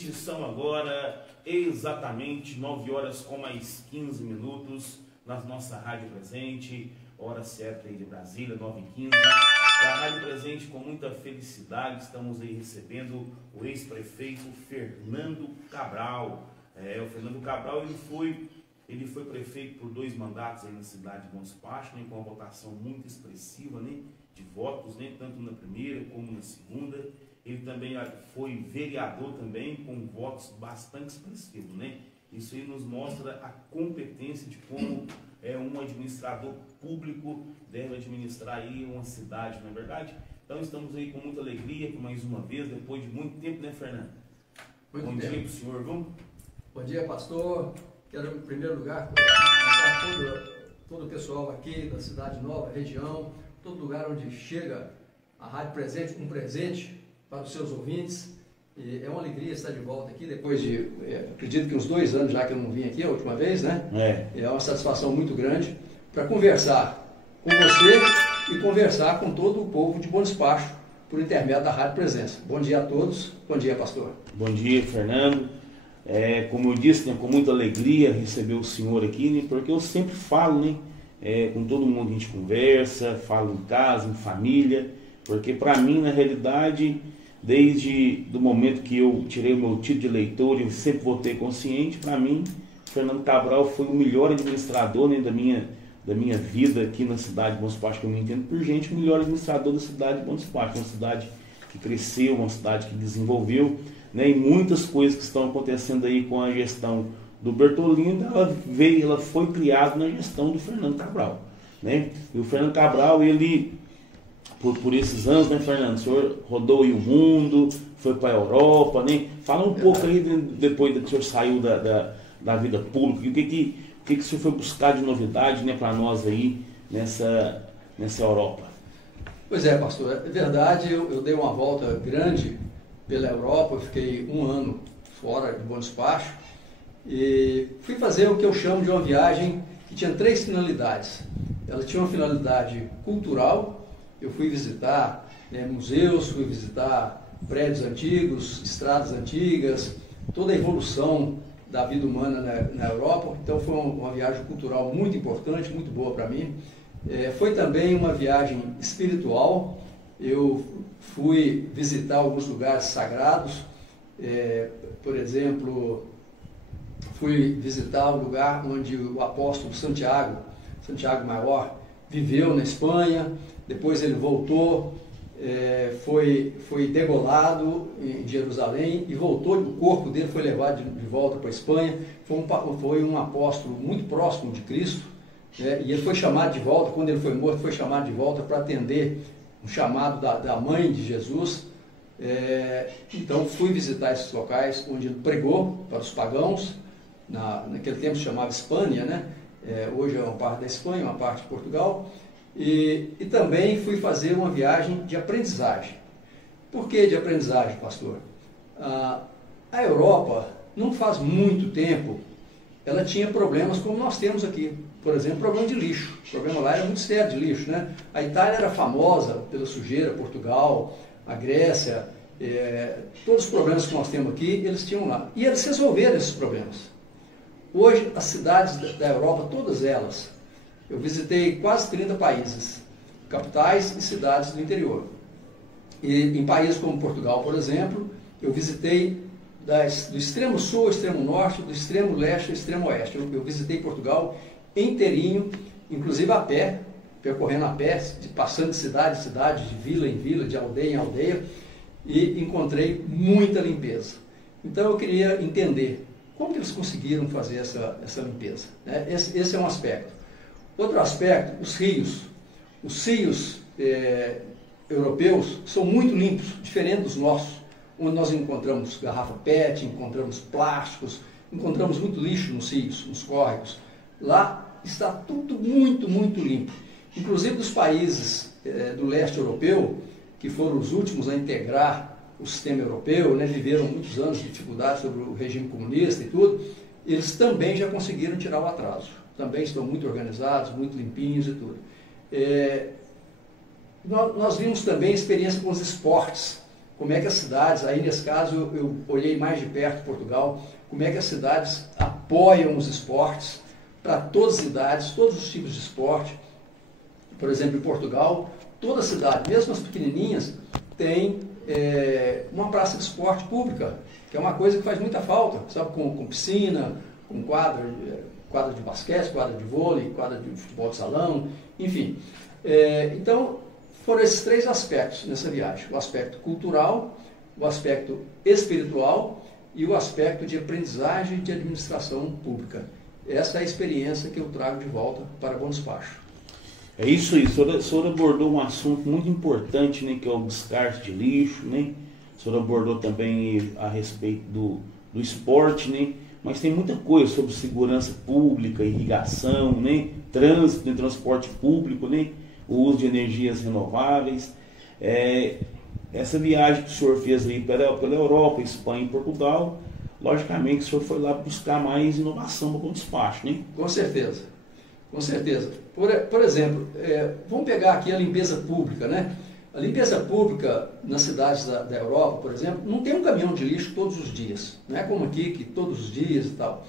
ouvinte, são agora exatamente 9 horas com mais 15 minutos na nossa Rádio Presente, hora certa aí de Brasília, 9h15. A Rádio Presente, com muita felicidade, estamos aí recebendo o ex-prefeito Fernando Cabral. O Fernando Cabral, ele foi prefeito por 2 mandatos aí na cidade de Bom Despacho, né, com uma votação muito expressiva, né, de votos, né, tanto na primeira como na segunda. Ele também foi vereador também, com votos bastante expressivos, né? Isso aí nos mostra a competência de como um administrador público deve administrar aí uma cidade, não é verdade? Então estamos aí com muita alegria, mais uma vez, depois de muito tempo, né, Fernando? Bom dia para o senhor, vamos? Bom dia, pastor. Quero, em primeiro lugar, cumprimentar todo o pessoal aqui da Cidade Nova, região, todo lugar onde chega a Rádio Presente, um presente para os seus ouvintes. E é uma alegria estar de volta aqui, depois de, acredito que uns 2 anos já que eu não vim aqui a última vez, né? É uma satisfação muito grande para conversar com você e conversar com todo o povo de Bom Despacho, por intermédio da Rádio Presença. Bom dia a todos. Bom dia, pastor. Bom dia, Fernando. Como eu disse, né, com muita alegria receber o senhor aqui, né, porque eu sempre falo, né, com todo mundo a gente conversa, falo em casa, em família, porque para mim, na realidade, desde o momento que eu tirei o meu título de eleitor, eu sempre votei consciente. Para mim, Fernando Cabral foi o melhor administrador, né, da minha vida aqui na cidade de Bom Despacho, que eu me entendo por gente, o melhor administrador da cidade de Bom Despacho, uma cidade que cresceu, uma cidade que desenvolveu, né, e muitas coisas que estão acontecendo aí com a gestão do Bertolini, ela foi criada na gestão do Fernando Cabral, né? E o Fernando Cabral, ele, por esses anos, né, Fernando, o senhor rodou aí o mundo, foi para a Europa, né? Fala um pouco aí, depois que o senhor saiu da vida pública, o que o senhor foi buscar de novidade, né, para nós aí nessa Europa? Pois é, pastor, é verdade, eu dei uma volta grande pela Europa, eu fiquei 1 ano fora de Bom Despacho e fui fazer o que eu chamo de uma viagem que tinha 3 finalidades. Ela tinha uma finalidade cultural, eu fui visitar museus, fui visitar prédios antigos, estradas antigas, toda a evolução da vida humana na Europa. Então foi uma viagem cultural muito importante, muito boa para mim. Foi também uma viagem espiritual. Eu fui visitar alguns lugares sagrados, por exemplo, fui visitar o lugar onde o apóstolo Santiago Maior, viveu na Espanha. Depois ele voltou, foi degolado em Jerusalém e voltou, o corpo dele foi levado de volta para a Espanha. Foi um apóstolo muito próximo de Cristo, e ele foi chamado de volta. Quando ele foi morto, foi chamado de volta para atender um chamado da mãe de Jesus. Então fui visitar esses locais onde ele pregou para os pagãos. Naquele tempo se chamava Espanha, né? Hoje é uma parte da Espanha, uma parte de Portugal. E também fui fazer uma viagem de aprendizagem. Por que de aprendizagem, pastor? A Europa, não faz muito tempo, ela tinha problemas como nós temos aqui. Por exemplo, problema de lixo. O problema lá era muito sério de lixo, né? A Itália era famosa pela sujeira, Portugal, a Grécia, todos os problemas que nós temos aqui, eles tinham lá. E eles resolveram esses problemas. Hoje, as cidades da Europa, todas elas, eu visitei quase 30 países, capitais e cidades do interior. E em países como Portugal, por exemplo, eu visitei do extremo sul ao extremo norte, do extremo leste ao extremo oeste. Eu visitei Portugal inteirinho, inclusive a pé, percorrendo a pé, passando de cidade em cidade, de vila em vila, de aldeia em aldeia, e encontrei muita limpeza. Então eu queria entender como que eles conseguiram fazer essa limpeza, né? Esse é um aspecto. Outro aspecto, os rios. Os rios europeus são muito limpos, diferente dos nossos, onde nós encontramos garrafa PET, encontramos plásticos, encontramos muito lixo nos rios, nos córregos. Lá está tudo muito, muito limpo. Inclusive dos países do leste europeu, que foram os últimos a integrar o sistema europeu, né, viveram muitos anos de dificuldade sobre o regime comunista e tudo, eles também já conseguiram tirar o atraso. Também estão muito organizados, muito limpinhos e tudo. Nós vimos também a experiência com os esportes, como é que as cidades, aí nesse caso eu olhei mais de perto Portugal, como é que as cidades apoiam os esportes para todas as idades, todos os tipos de esporte. Por exemplo, em Portugal, toda cidade, mesmo as pequenininhas, tem uma praça de esporte pública, que é uma coisa que faz muita falta, sabe, com piscina, com quadra de basquete, quadra de vôlei, quadra de futebol de salão, enfim. Então, foram esses três aspectos nessa viagem: o aspecto cultural, o aspecto espiritual e o aspecto de aprendizagem e de administração pública. Essa é a experiência que eu trago de volta para Bom Despacho. É isso aí, o senhor abordou um assunto muito importante, né, que é o descarte de lixo, né? O senhor abordou também a respeito do esporte, né? Mas tem muita coisa sobre segurança pública, irrigação, né? Trânsito e transporte público, né? O uso de energias renováveis. Essa viagem que o senhor fez aí pela Europa, Espanha e Portugal, logicamente o senhor foi lá buscar mais inovação para o despacho, né? Com certeza, com certeza. Por exemplo, vamos pegar aqui a limpeza pública, né? A limpeza pública nas cidades da Europa, por exemplo, não tem um caminhão de lixo todos os dias. Não é como aqui, que todos os dias e tal.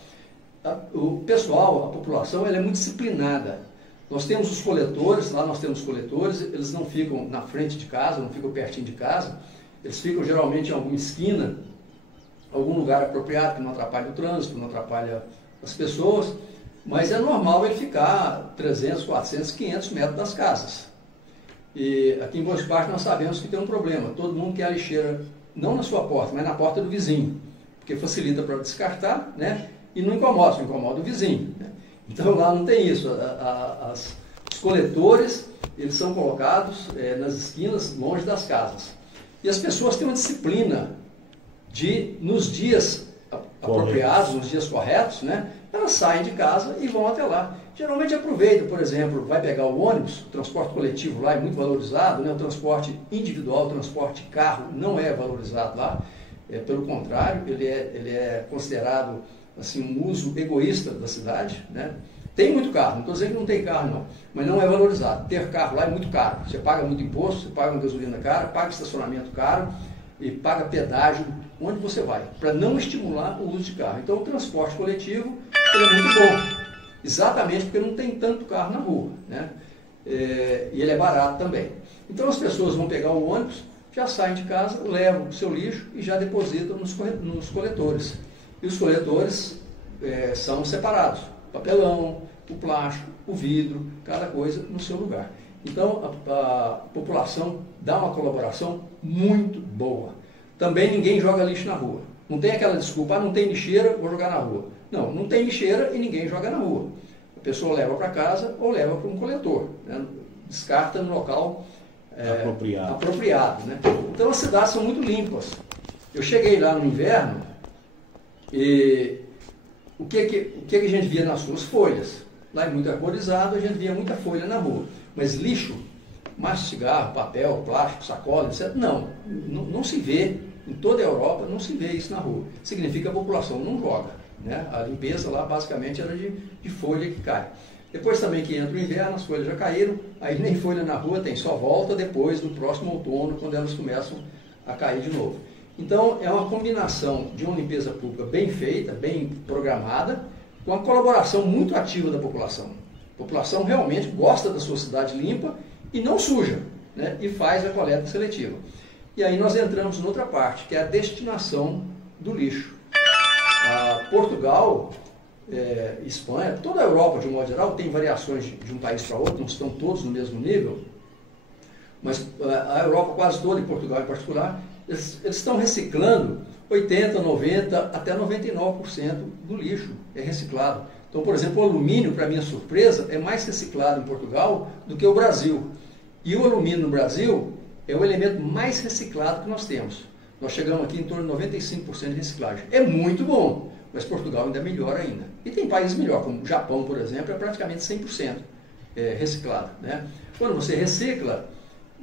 O pessoal, a população, ela é muito disciplinada. Nós temos os coletores, lá nós temos coletores, eles não ficam na frente de casa, não ficam pertinho de casa, eles ficam geralmente em alguma esquina, algum lugar apropriado, que não atrapalha o trânsito, não atrapalha as pessoas, mas é normal ele ficar 300, 400, 500 metros das casas. E aqui em Bom Despacho nós sabemos que tem um problema: todo mundo quer a lixeira, não na sua porta, mas na porta do vizinho, porque facilita para descartar, né? E não incomoda o vizinho, né? Então lá não tem isso. Os coletores, eles são colocados nas esquinas, longe das casas. E as pessoas têm uma disciplina de, nos dias apropriados, nos dias corretos, né? Elas saem de casa e vão até lá. Geralmente aproveitam, por exemplo, vai pegar o ônibus, o transporte coletivo lá é muito valorizado, né? O transporte individual, o transporte carro não é valorizado lá. Pelo contrário, ele é considerado assim, um uso egoísta da cidade, né? Tem muito carro, não estou dizendo que não tem carro não, mas não é valorizado. Ter carro lá é muito caro, você paga muito imposto, você paga uma gasolina cara, paga estacionamento caro e paga pedágio onde você vai, para não estimular o uso de carro. Então o transporte coletivo ele é muito bom, exatamente porque não tem tanto carro na rua, né? E ele é barato também. Então as pessoas vão pegar o ônibus, já saem de casa, levam o seu lixo e já depositam nos coletores. E os coletores são separados: papelão, o plástico, o vidro, cada coisa no seu lugar. Então a população dá uma colaboração muito boa. Também ninguém joga lixo na rua. Não tem aquela desculpa: não tem lixeira, vou jogar na rua. Não, não tem lixeira e ninguém joga na rua. A pessoa leva para casa ou leva para um coletor, né? Descarta no local apropriado, né? Então as cidades são muito limpas. Eu cheguei lá no inverno e o que a gente via nas ruas? Folhas. Lá é muito arborizado, a gente via muita folha na rua. Mas lixo, maço de cigarro, papel, plástico, sacola, etc. Não se vê. Em toda a Europa não se vê isso na rua. Significa que a população não joga, né? A limpeza lá basicamente era de folha que cai. Depois também que entra o inverno, as folhas já caíram, aí nem folha na rua tem, só volta depois do próximo outono, quando elas começam a cair de novo. Então é uma combinação de uma limpeza pública bem feita, bem programada, com a colaboração muito ativa da população. A população realmente gosta da sua cidade limpa e não suja, né? E faz a coleta seletiva. E aí nós entramos noutra parte, que é a destinação do lixo. Portugal, Espanha, toda a Europa de um modo geral tem variações de um país para outro, não estão todos no mesmo nível, mas a Europa quase toda, e Portugal em particular, eles estão reciclando 80%, 90%, até 99% do lixo é reciclado. Então, por exemplo, o alumínio, para minha surpresa, é mais reciclado em Portugal do que o Brasil. E o alumínio no Brasil é o elemento mais reciclado que nós temos. Nós chegamos aqui em torno de 95% de reciclagem. É muito bom, mas Portugal ainda é melhor ainda. E tem países melhor, como o Japão, por exemplo, é praticamente 100% reciclado, né? Quando você recicla,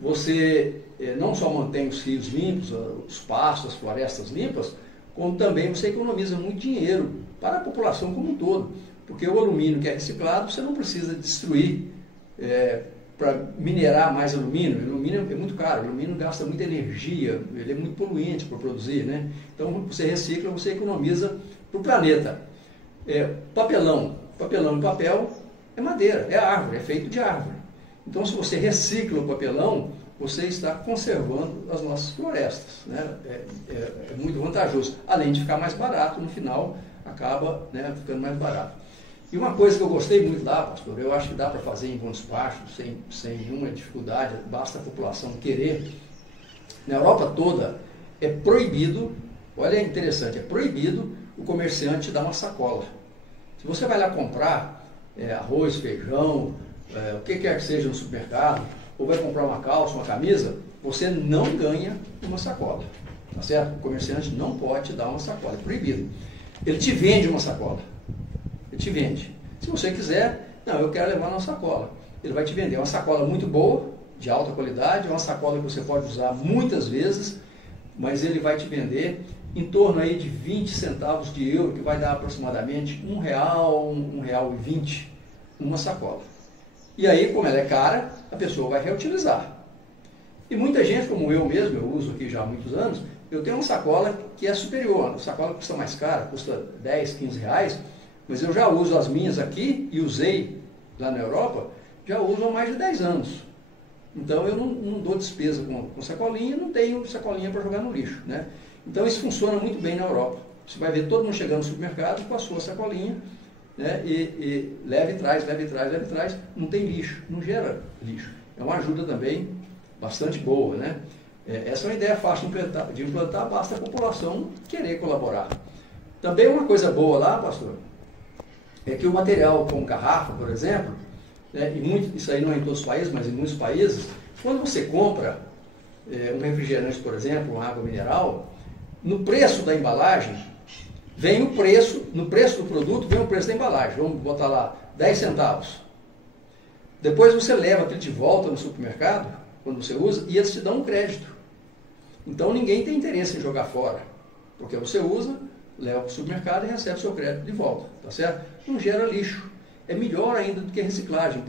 você não só mantém os rios limpos, os pastos, as florestas limpas, como também você economiza muito dinheiro para a população como um todo. Porque o alumínio que é reciclado, você não precisa destruir para minerar mais alumínio. O alumínio é muito caro, o alumínio gasta muita energia, ele é muito poluente para produzir, né? Então você recicla, você economiza para o planeta. Papelão e papel é madeira, é árvore, é feito de árvore. Então se você recicla o papelão, você está conservando as nossas florestas, né? É muito vantajoso, além de ficar mais barato, no final acaba, né, ficando mais barato. E uma coisa que eu gostei muito lá, pastor, eu acho que dá para fazer em Bom Despacho, sem nenhuma dificuldade, basta a população querer. Na Europa toda é proibido, olha, é interessante, é proibido o comerciante dar uma sacola. Se você vai lá comprar arroz, feijão, o que quer que seja no supermercado, ou vai comprar uma calça, uma camisa, você não ganha uma sacola, tá certo? O comerciante não pode te dar uma sacola, é proibido. Ele te vende uma sacola. Ele te vende. Se você quiser, não, eu quero levar uma sacola. Ele vai te vender uma sacola muito boa, de alta qualidade, uma sacola que você pode usar muitas vezes, mas ele vai te vender em torno aí de 20 centavos de euro, que vai dar aproximadamente R$1, R$1,20, uma sacola. E aí, como ela é cara, a pessoa vai reutilizar. E muita gente, como eu mesmo, eu uso aqui já há muitos anos, eu tenho uma sacola que é superior, a sacola custa mais cara, custa 10, 15 reais, mas eu já uso as minhas aqui e usei lá na Europa, já uso há mais de 10 anos. Então eu não dou despesa com sacolinha, não tenho sacolinha para jogar no lixo, né? Então isso funciona muito bem na Europa. Você vai ver todo mundo chegando no supermercado com a sua sacolinha, né? E leve e traz, não tem lixo, não gera lixo. É uma ajuda também bastante boa, né? Essa é uma ideia fácil de implantar, basta a população querer colaborar. Também uma coisa boa lá, pastor, é que o material como garrafa, por exemplo, né, isso aí não é em todos os países, mas em muitos países, quando você compra um refrigerante, por exemplo, uma água mineral, no preço da embalagem, vem o preço, no preço do produto, vem o preço da embalagem. Vamos botar lá 10 centavos. Depois você leva aquilo de volta no supermercado, quando você usa, e eles te dão um crédito. Então ninguém tem interesse em jogar fora, porque você usa, leva para o supermercado e recebe seu crédito de volta, tá certo? Não gera lixo. É melhor ainda do que a reciclagem,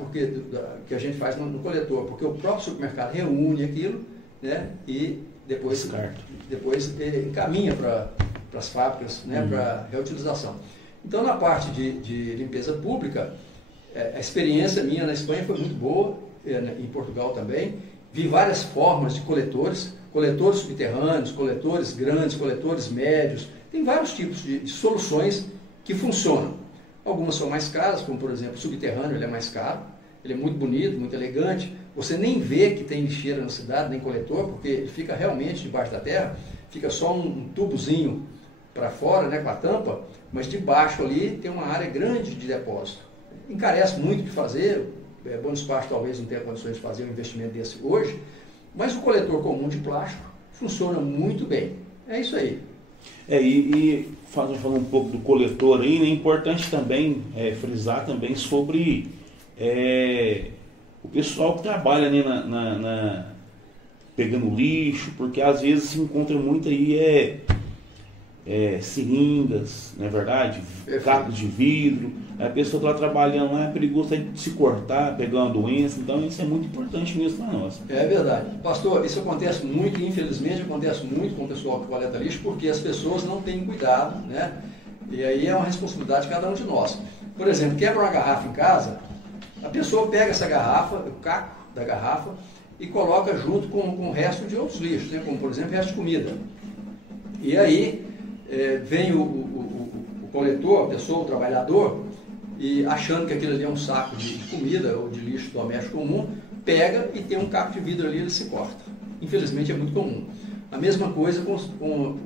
que a gente faz no coletor, porque o próprio supermercado reúne aquilo, né, e depois encaminha para as fábricas, né, para reutilização. Então, na parte de limpeza pública, a experiência minha na Espanha foi muito boa, em Portugal também. Vi várias formas de coletores subterrâneos, coletores grandes, coletores médios. Tem vários tipos de soluções que funcionam. Algumas são mais caras, como por exemplo o subterrâneo, ele é mais caro, ele é muito bonito, muito elegante. Você nem vê que tem lixeira na cidade, nem coletor, porque ele fica realmente debaixo da terra, fica só um tubozinho para fora, né, com a tampa, mas debaixo ali tem uma área grande de depósito. Encarece muito de fazer, Bom Despacho talvez não tenha condições de fazer um investimento desse hoje, mas o coletor comum de plástico funciona muito bem. É isso aí. E falando um pouco do coletor aí, é importante também frisar também sobre o pessoal que trabalha, né, pegando lixo, porque às vezes se encontra muito aí seringas, não é verdade? Cacos de vidro. A pessoa está trabalhando lá, é perigoso de se cortar, pegar uma doença, então isso é muito importante mesmo para nós. É verdade. Pastor, isso acontece muito, infelizmente acontece muito com o pessoal que coleta lixo, porque as pessoas não têm cuidado, né? E aí é uma responsabilidade de cada um de nós. Por exemplo, quebra uma garrafa em casa, a pessoa pega essa garrafa, o caco da garrafa, e coloca junto com o resto de outros lixos, né? Como por exemplo, resto de comida. E aí vem o coletor, a pessoa, o trabalhador, e achando que aquilo ali é um saco de comida ou de lixo doméstico comum, pega e tem um caco de vidro ali, ele se corta. Infelizmente é muito comum. A mesma coisa com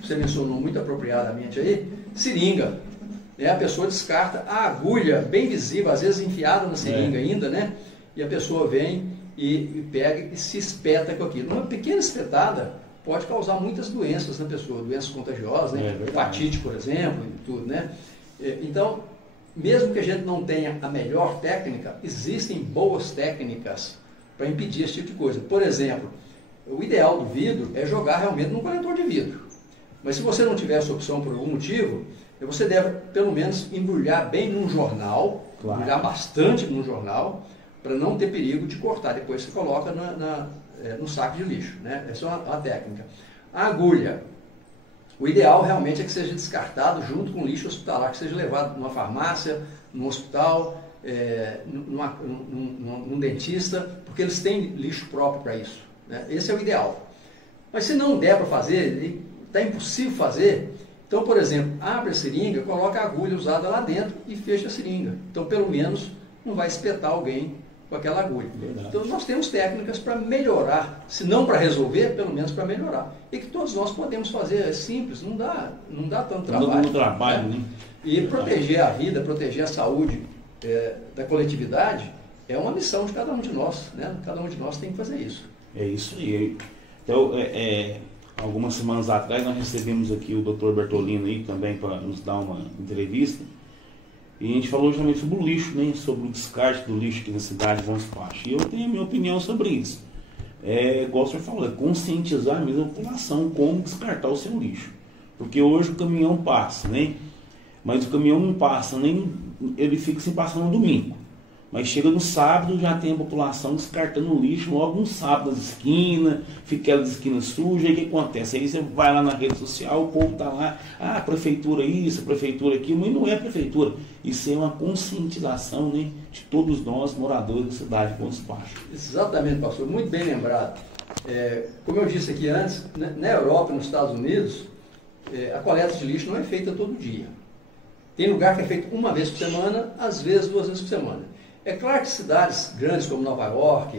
você mencionou muito apropriadamente aí, seringa. A pessoa descarta a agulha bem visível, às vezes enfiada na seringa ainda, né? E a pessoa vem e pega e se espeta com aquilo. Uma pequena espetada pode causar muitas doenças na pessoa, doenças contagiosas, né? Hepatite, por exemplo, e tudo, né? Então, mesmo que a gente não tenha a melhor técnica, existem boas técnicas para impedir esse tipo de coisa. Por exemplo, o ideal do vidro é jogar realmente num coletor de vidro. Mas se você não tiver essa opção por algum motivo, você deve pelo menos embrulhar bem num jornal, embrulhar bastante num jornal, para não ter perigo de cortar. Depois você coloca no saco de lixo, né? Essa é uma técnica. A agulha, o ideal realmente é que seja descartado junto com o lixo hospitalar, que seja levado numa farmácia, num hospital, num dentista, porque eles têm lixo próprio para isso, né? Esse é o ideal. Mas se não der para fazer, está impossível fazer, então, por exemplo, abre a seringa, coloca a agulha usada lá dentro e fecha a seringa. Então, pelo menos, não vai espetar alguém com aquela agulha. Verdade. Então, nós temos técnicas para melhorar, se não para resolver, pelo menos para melhorar. E que todos nós podemos fazer, é simples, não dá tanto trabalho. Não trabalho, né? E proteger a vida, proteger a saúde da coletividade é uma missão de cada um de nós, né? Cada um de nós tem que fazer isso. É isso aí. Então, algumas semanas atrás nós recebemos aqui o Dr. Bertolino aí também para nos dar uma entrevista. E a gente falou justamente sobre o lixo, né? Sobre o descarte do lixo aqui na cidade de Bom Despacho. E eu tenho a minha opinião sobre isso. Igual o senhor falou, é conscientizar mesmo a população como descartar o seu lixo. Porque hoje o caminhão passa, né? Mas o caminhão não passa, ele fica sem passar no domingo. Mas chega no sábado, já tem a população descartando o lixo logo no sábado, nas esquinas, fica aquelas esquinas sujas, e o que acontece? Aí você vai lá na rede social, o povo está lá, prefeitura isso, prefeitura aquilo, mas não é prefeitura. Isso é uma conscientização, né, de todos nós, moradores da cidade de Bom Despacho. Exatamente, pastor, muito bem lembrado. Como eu disse aqui antes, na Europa e nos Estados Unidos, a coleta de lixo não é feita todo dia. Tem lugar que é feito uma vez por semana, às vezes 2 vezes por semana. É claro que cidades grandes como Nova York,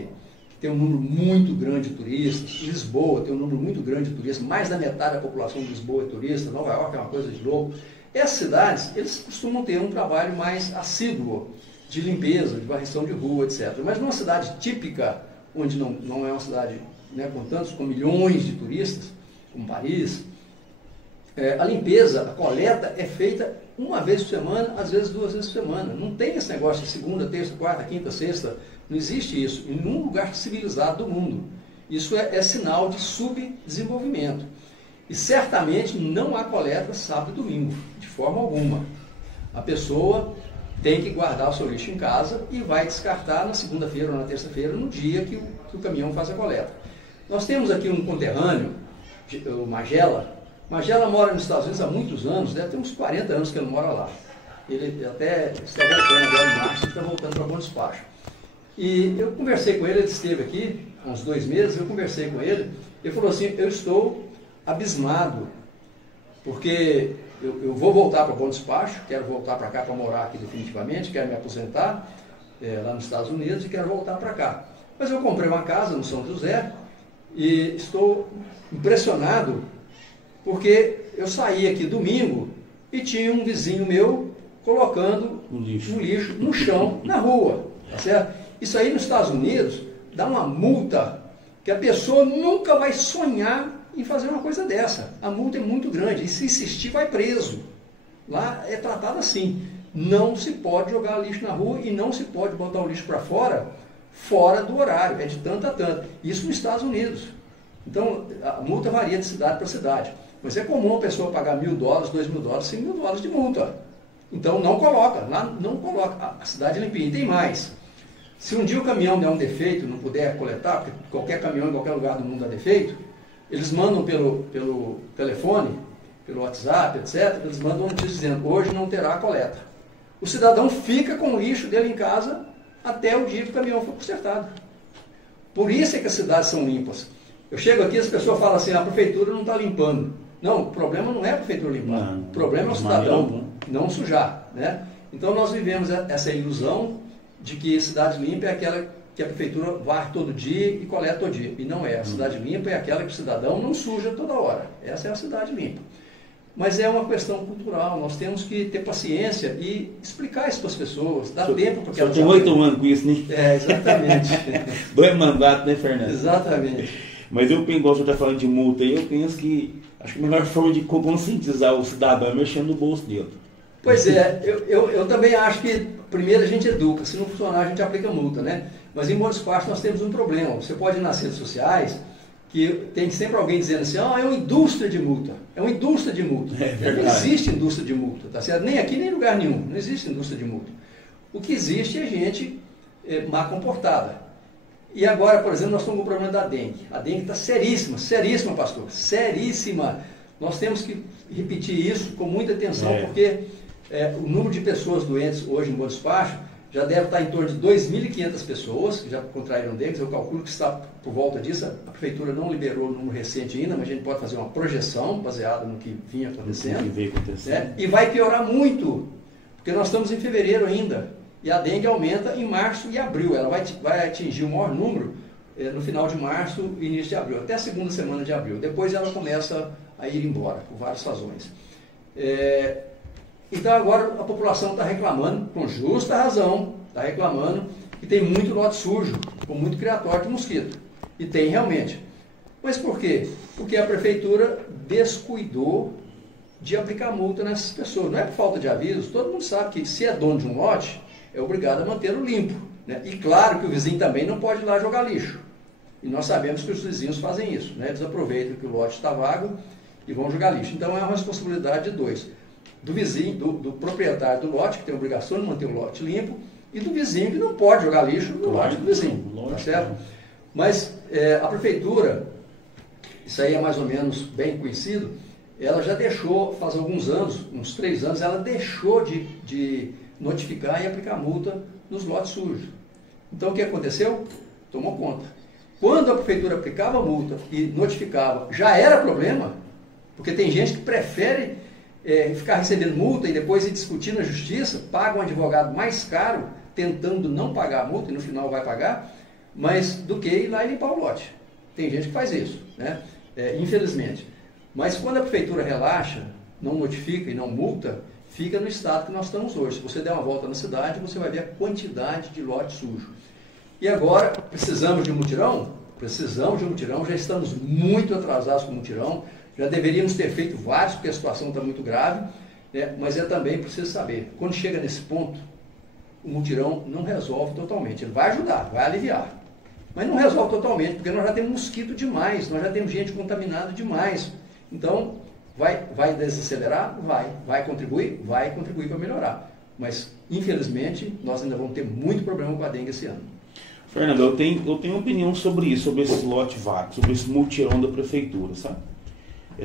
que tem um número muito grande de turistas, Lisboa tem um número muito grande de turistas, mais da metade da população de Lisboa é turista, Nova York é uma coisa de louco. Essas cidades, eles costumam ter um trabalho mais assíduo de limpeza, de varrição de rua, etc. Mas numa cidade típica, onde não é uma cidade, né, com milhões de turistas, como Paris, a limpeza, a coleta é feita uma vez por semana, às vezes 2 vezes por semana. Não tem esse negócio de segunda, terça, quarta, quinta, sexta. Não existe isso em nenhum lugar civilizado do mundo. Isso é sinal de subdesenvolvimento. E certamente não há coleta sábado e domingo, de forma alguma. A pessoa tem que guardar o seu lixo em casa e vai descartar na segunda-feira ou na terça-feira, no dia que o caminhão faz a coleta. Nós temos aqui um conterrâneo, o Magela. Magela mora nos Estados Unidos há muitos anos, deve ter uns 40 anos que ele mora lá. Ele até está voltando agora em março, está voltando para Bom Despacho. E eu conversei com ele esteve aqui há uns 2 meses, eu conversei com ele falou assim, eu estou abismado, porque eu vou voltar para Bom Despacho, quero voltar para cá para morar aqui definitivamente, quero me aposentar lá nos Estados Unidos e quero voltar para cá. Mas eu comprei uma casa no São José e estou impressionado porque eu saí aqui domingo e tinha um vizinho meu colocando um lixo no chão, na rua, tá certo? Isso aí nos Estados Unidos dá uma multa que a pessoa nunca vai sonhar em fazer uma coisa dessa. A multa é muito grande e se insistir vai preso. Lá é tratado assim. Não se pode jogar lixo na rua e não se pode botar o lixo para fora do horário, é de tanto a tanto. Isso nos Estados Unidos. Então, a multa varia de cidade para cidade. Mas é comum a pessoa pagar $1.000, $2.000, $5.000 de multa. Então, não coloca. Lá não coloca. A cidade é limpinha. E tem mais. Se um dia o caminhão der um defeito, não puder coletar, porque qualquer caminhão em qualquer lugar do mundo dá defeito, eles mandam pelo telefone, pelo WhatsApp, etc., eles mandam notícia dizendo, hoje não terá coleta. O cidadão fica com o lixo dele em casa até o dia que o caminhão for consertado. Por isso é que as cidades são limpas. Eu chego aqui e as pessoas falam assim, a prefeitura não está limpando. Não, o problema não é a prefeitura limpar. O problema é o cidadão não sujar, né? Então nós vivemos essa ilusão de que cidade limpa é aquela que a prefeitura varre todo dia e coleta todo dia. E não é. A cidade limpa é aquela que o cidadão não suja toda hora. Essa é a cidade limpa. Mas é uma questão cultural. Nós temos que ter paciência e explicar isso para as pessoas. Dá tempo para que elas... Só tem 8 anos com isso, né? Exatamente. 2 mandatos, né, Fernando? Exatamente. Mas eu penso, igual você está falando de multa aí, eu penso que acho que a melhor forma de conscientizar o cidadão é mexendo no bolso dele. Pois é, eu também acho que primeiro a gente educa, se não funcionar a gente aplica multa, né? Mas em Bom Despacho nós temos um problema. Você pode ir nas redes sociais que tem sempre alguém dizendo assim, é uma indústria de multa, é uma indústria de multa. Não existe indústria de multa, tá certo? Nem aqui, nem em lugar nenhum, não existe indústria de multa. O que existe é gente má comportada. E agora, por exemplo, nós estamos com o problema da dengue. A dengue está seríssima, seríssima, pastor, seríssima. Nós temos que repetir isso com muita atenção, porque o número de pessoas doentes hoje em Bom Despacho já deve estar em torno de 2.500 pessoas que já contraíram dengue. Eu calculo que está por volta disso. A prefeitura não liberou o número recente ainda, mas a gente pode fazer uma projeção baseada no que vinha acontecendo. No que veio acontecendo. E vai piorar muito, porque nós estamos em fevereiro ainda, e a dengue aumenta em março e abril. Ela vai atingir o maior número no final de março e início de abril, até a segunda semana de abril. Depois ela começa a ir embora, por várias razões. Então agora a população está reclamando, com justa razão, está reclamando que tem muito lote sujo, com muito criatório de mosquito. E tem realmente. Mas por quê? Porque a prefeitura descuidou de aplicar multa nessas pessoas. Não é por falta de aviso, todo mundo sabe que se é dono de um lote, é obrigado a mantê-lo limpo, né? E claro que o vizinho também não pode ir lá jogar lixo. E nós sabemos que os vizinhos fazem isso, né? Eles aproveitam que o lote está vago e vão jogar lixo. Então é uma responsabilidade de dois. Do vizinho, do proprietário do lote, que tem a obrigação de manter o lote limpo, e do vizinho, que não pode jogar lixo no lote do vizinho. Tá certo? Mas a prefeitura, isso aí é mais ou menos bem conhecido, ela já deixou, faz alguns anos, uns 3 anos, ela deixou de notificar e aplicar multa nos lotes sujos. Então o que aconteceu? Tomou conta. Quando a prefeitura aplicava multa e notificava, já era problema, porque tem gente que prefere ficar recebendo multa e depois ir discutir na justiça, paga um advogado mais caro, tentando não pagar a multa, e no final vai pagar, mas do que ir lá e limpar o lote. Tem gente que faz isso, né? Infelizmente. Mas quando a prefeitura relaxa, não notifica e não multa, fica no estado que nós estamos hoje. Se você der uma volta na cidade, você vai ver a quantidade de lote sujo. E agora, precisamos de um mutirão? Precisamos de um mutirão, já estamos muito atrasados com o mutirão, já deveríamos ter feito vários, porque a situação está muito grave, né? Mas também preciso saber, quando chega nesse ponto, o mutirão não resolve totalmente. Ele vai ajudar, vai aliviar, mas não resolve totalmente, porque nós já temos mosquito demais, nós já temos gente contaminada demais. Então, vai desacelerar? Vai contribuir? Vai contribuir para melhorar. Mas, infelizmente, nós ainda vamos ter muito problema com a dengue esse ano. Fernando, eu tenho opinião sobre isso, sobre esse lote vago, sobre esse mutirão da prefeitura, sabe?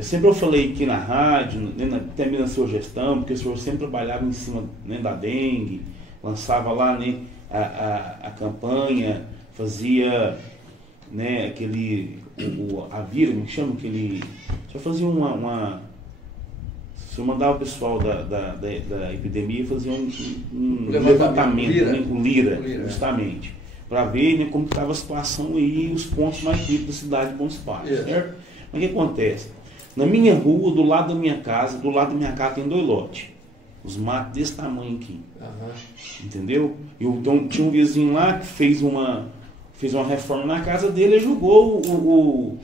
Sempre eu falei aqui na rádio, né, até mesmo na sua gestão, porque o senhor sempre trabalhava em cima, né, da dengue, lançava lá, né, a campanha, fazia, né, a vira, me chama aquele, já fazia o senhor mandava o pessoal da epidemia fazer um levantamento, né, com Lira, justamente, para ver, né, como estava a situação aí, os pontos mais críticos da cidade de Bom Despacho, certo? Mas o que acontece? Na minha rua, do lado da minha casa tem 2 lotes. Os matos desse tamanho aqui. Entendeu? Então, tinha um vizinho lá que fez uma reforma na casa dele e jogou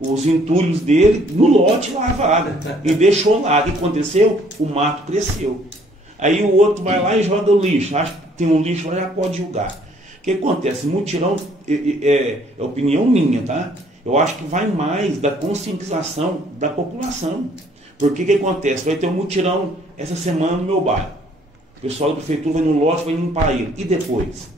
os entulhos dele no lote lavado. E deixou lá. O que aconteceu? O mato cresceu. Aí o outro vai lá e joga o lixo. Acha que tem um lixo lá, já pode julgar. O que acontece? Mutirão é opinião minha, tá? Eu acho que vai mais da conscientização da população. Porque o que acontece? Vai ter um mutirão essa semana no meu bairro. O pessoal da prefeitura vai no lote, vai limpar ele. E depois?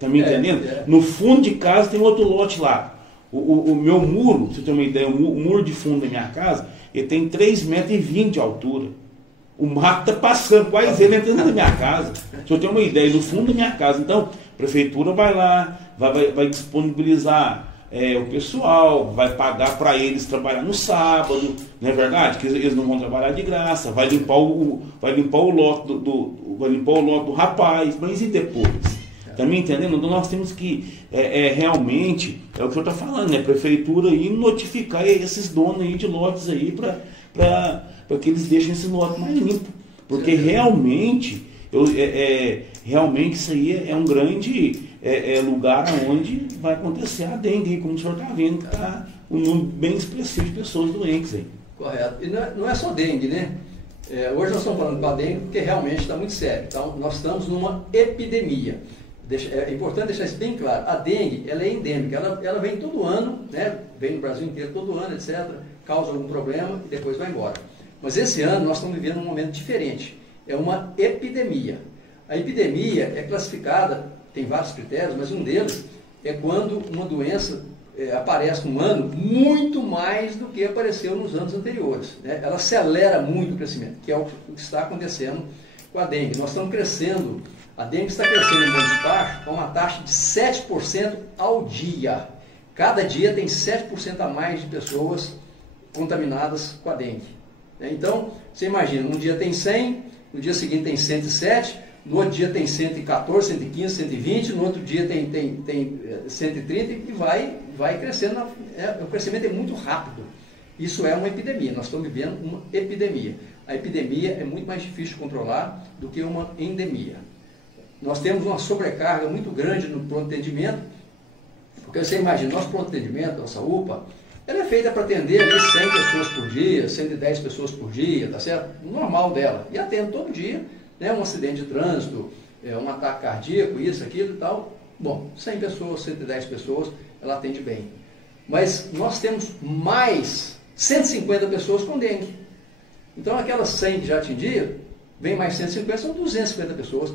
Tá me entendendo? No fundo de casa tem outro lote lá. O meu muro, pra você ter uma ideia, o muro de fundo da minha casa, ele tem 3,20 metros de altura. O mato está passando, quase ele entrando na minha casa. Se eu ter uma ideia, no fundo da minha casa. Então, a prefeitura vai lá, vai disponibilizar o pessoal, vai pagar para eles trabalhar no sábado, não é verdade? Que eles não vão trabalhar de graça, vai limpar o lote do rapaz, mas e depois? Tá me entendendo? Então nós temos que realmente, é o que o senhor está falando, né? A prefeitura aí notificar esses donos aí de lotes aí para que eles deixem esse lote mais limpo. Porque realmente isso aí é um grande lugar onde vai acontecer a dengue, como o senhor está vendo, que está um número bem expressivo de pessoas doentes aí. Correto. E não é só dengue, né? Hoje nós estamos falando da dengue porque realmente está muito sério. Então, nós estamos numa epidemia. É importante deixar isso bem claro. A dengue, ela é endêmica, ela vem todo ano, né? Vem no Brasil inteiro todo ano, etc. Causa algum problema e depois vai embora. Mas esse ano nós estamos vivendo um momento diferente. É uma epidemia. A epidemia é classificada tem vários critérios, mas um deles é quando uma doença aparece num ano muito mais do que apareceu nos anos anteriores, né? Ela acelera muito o crescimento, que é o que está acontecendo com a dengue. Nós estamos crescendo, a dengue está crescendo em Bom Despacho com uma taxa de 7% ao dia. Cada dia tem 7% a mais de pessoas contaminadas com a dengue. Então, você imagina, um dia tem 100, no dia seguinte tem 107, no outro dia tem 114, 115, 120, no outro dia tem 130 e vai crescendo. O crescimento é muito rápido. Isso é uma epidemia, nós estamos vivendo uma epidemia. A epidemia é muito mais difícil de controlar do que uma endemia. Nós temos uma sobrecarga muito grande no pronto atendimento, porque você imagina, nosso pronto atendimento, nossa UPA, ela é feita para atender ali 100 pessoas por dia, 110 pessoas por dia, tá certo? O normal dela. E atende todo dia, né? Um acidente de trânsito, um ataque cardíaco, isso, aquilo e tal. Bom, 100 pessoas, 110 pessoas, ela atende bem. Mas nós temos mais 150 pessoas com dengue. Então aquelas 100 que já atendiam, vem mais 150, são 250 pessoas.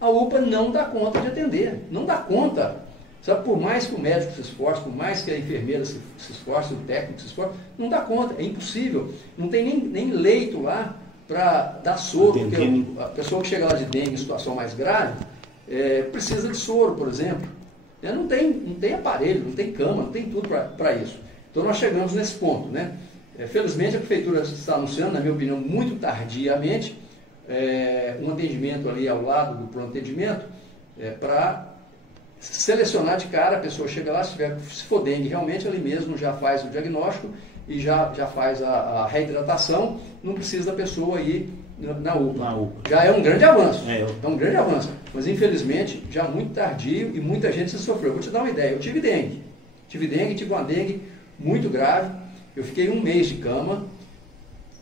A UPA não dá conta de atender, não dá conta. Sabe, por mais que o médico se esforce, por mais que a enfermeira se esforce, o técnico se esforce, não dá conta, é impossível. Não tem nem leito lá para dar soro, porque a pessoa que chega lá de dengue em situação mais grave, precisa de soro, por exemplo. Não tem aparelho, não tem cama, não tem tudo para isso. Então nós chegamos nesse ponto, né? Felizmente a prefeitura está anunciando, na minha opinião, muito tardiamente, um atendimento ali ao lado do pronto atendimento, para selecionar de cara, a pessoa chega lá, se for dengue, realmente ali mesmo já faz o diagnóstico e já faz a reidratação, não precisa da pessoa ir na UPA. Já é um grande avanço, é um grande avanço, mas infelizmente já muito tardio e muita gente se sofreu. Vou te dar uma ideia, eu tive uma dengue muito grave, eu fiquei 1 mês de cama,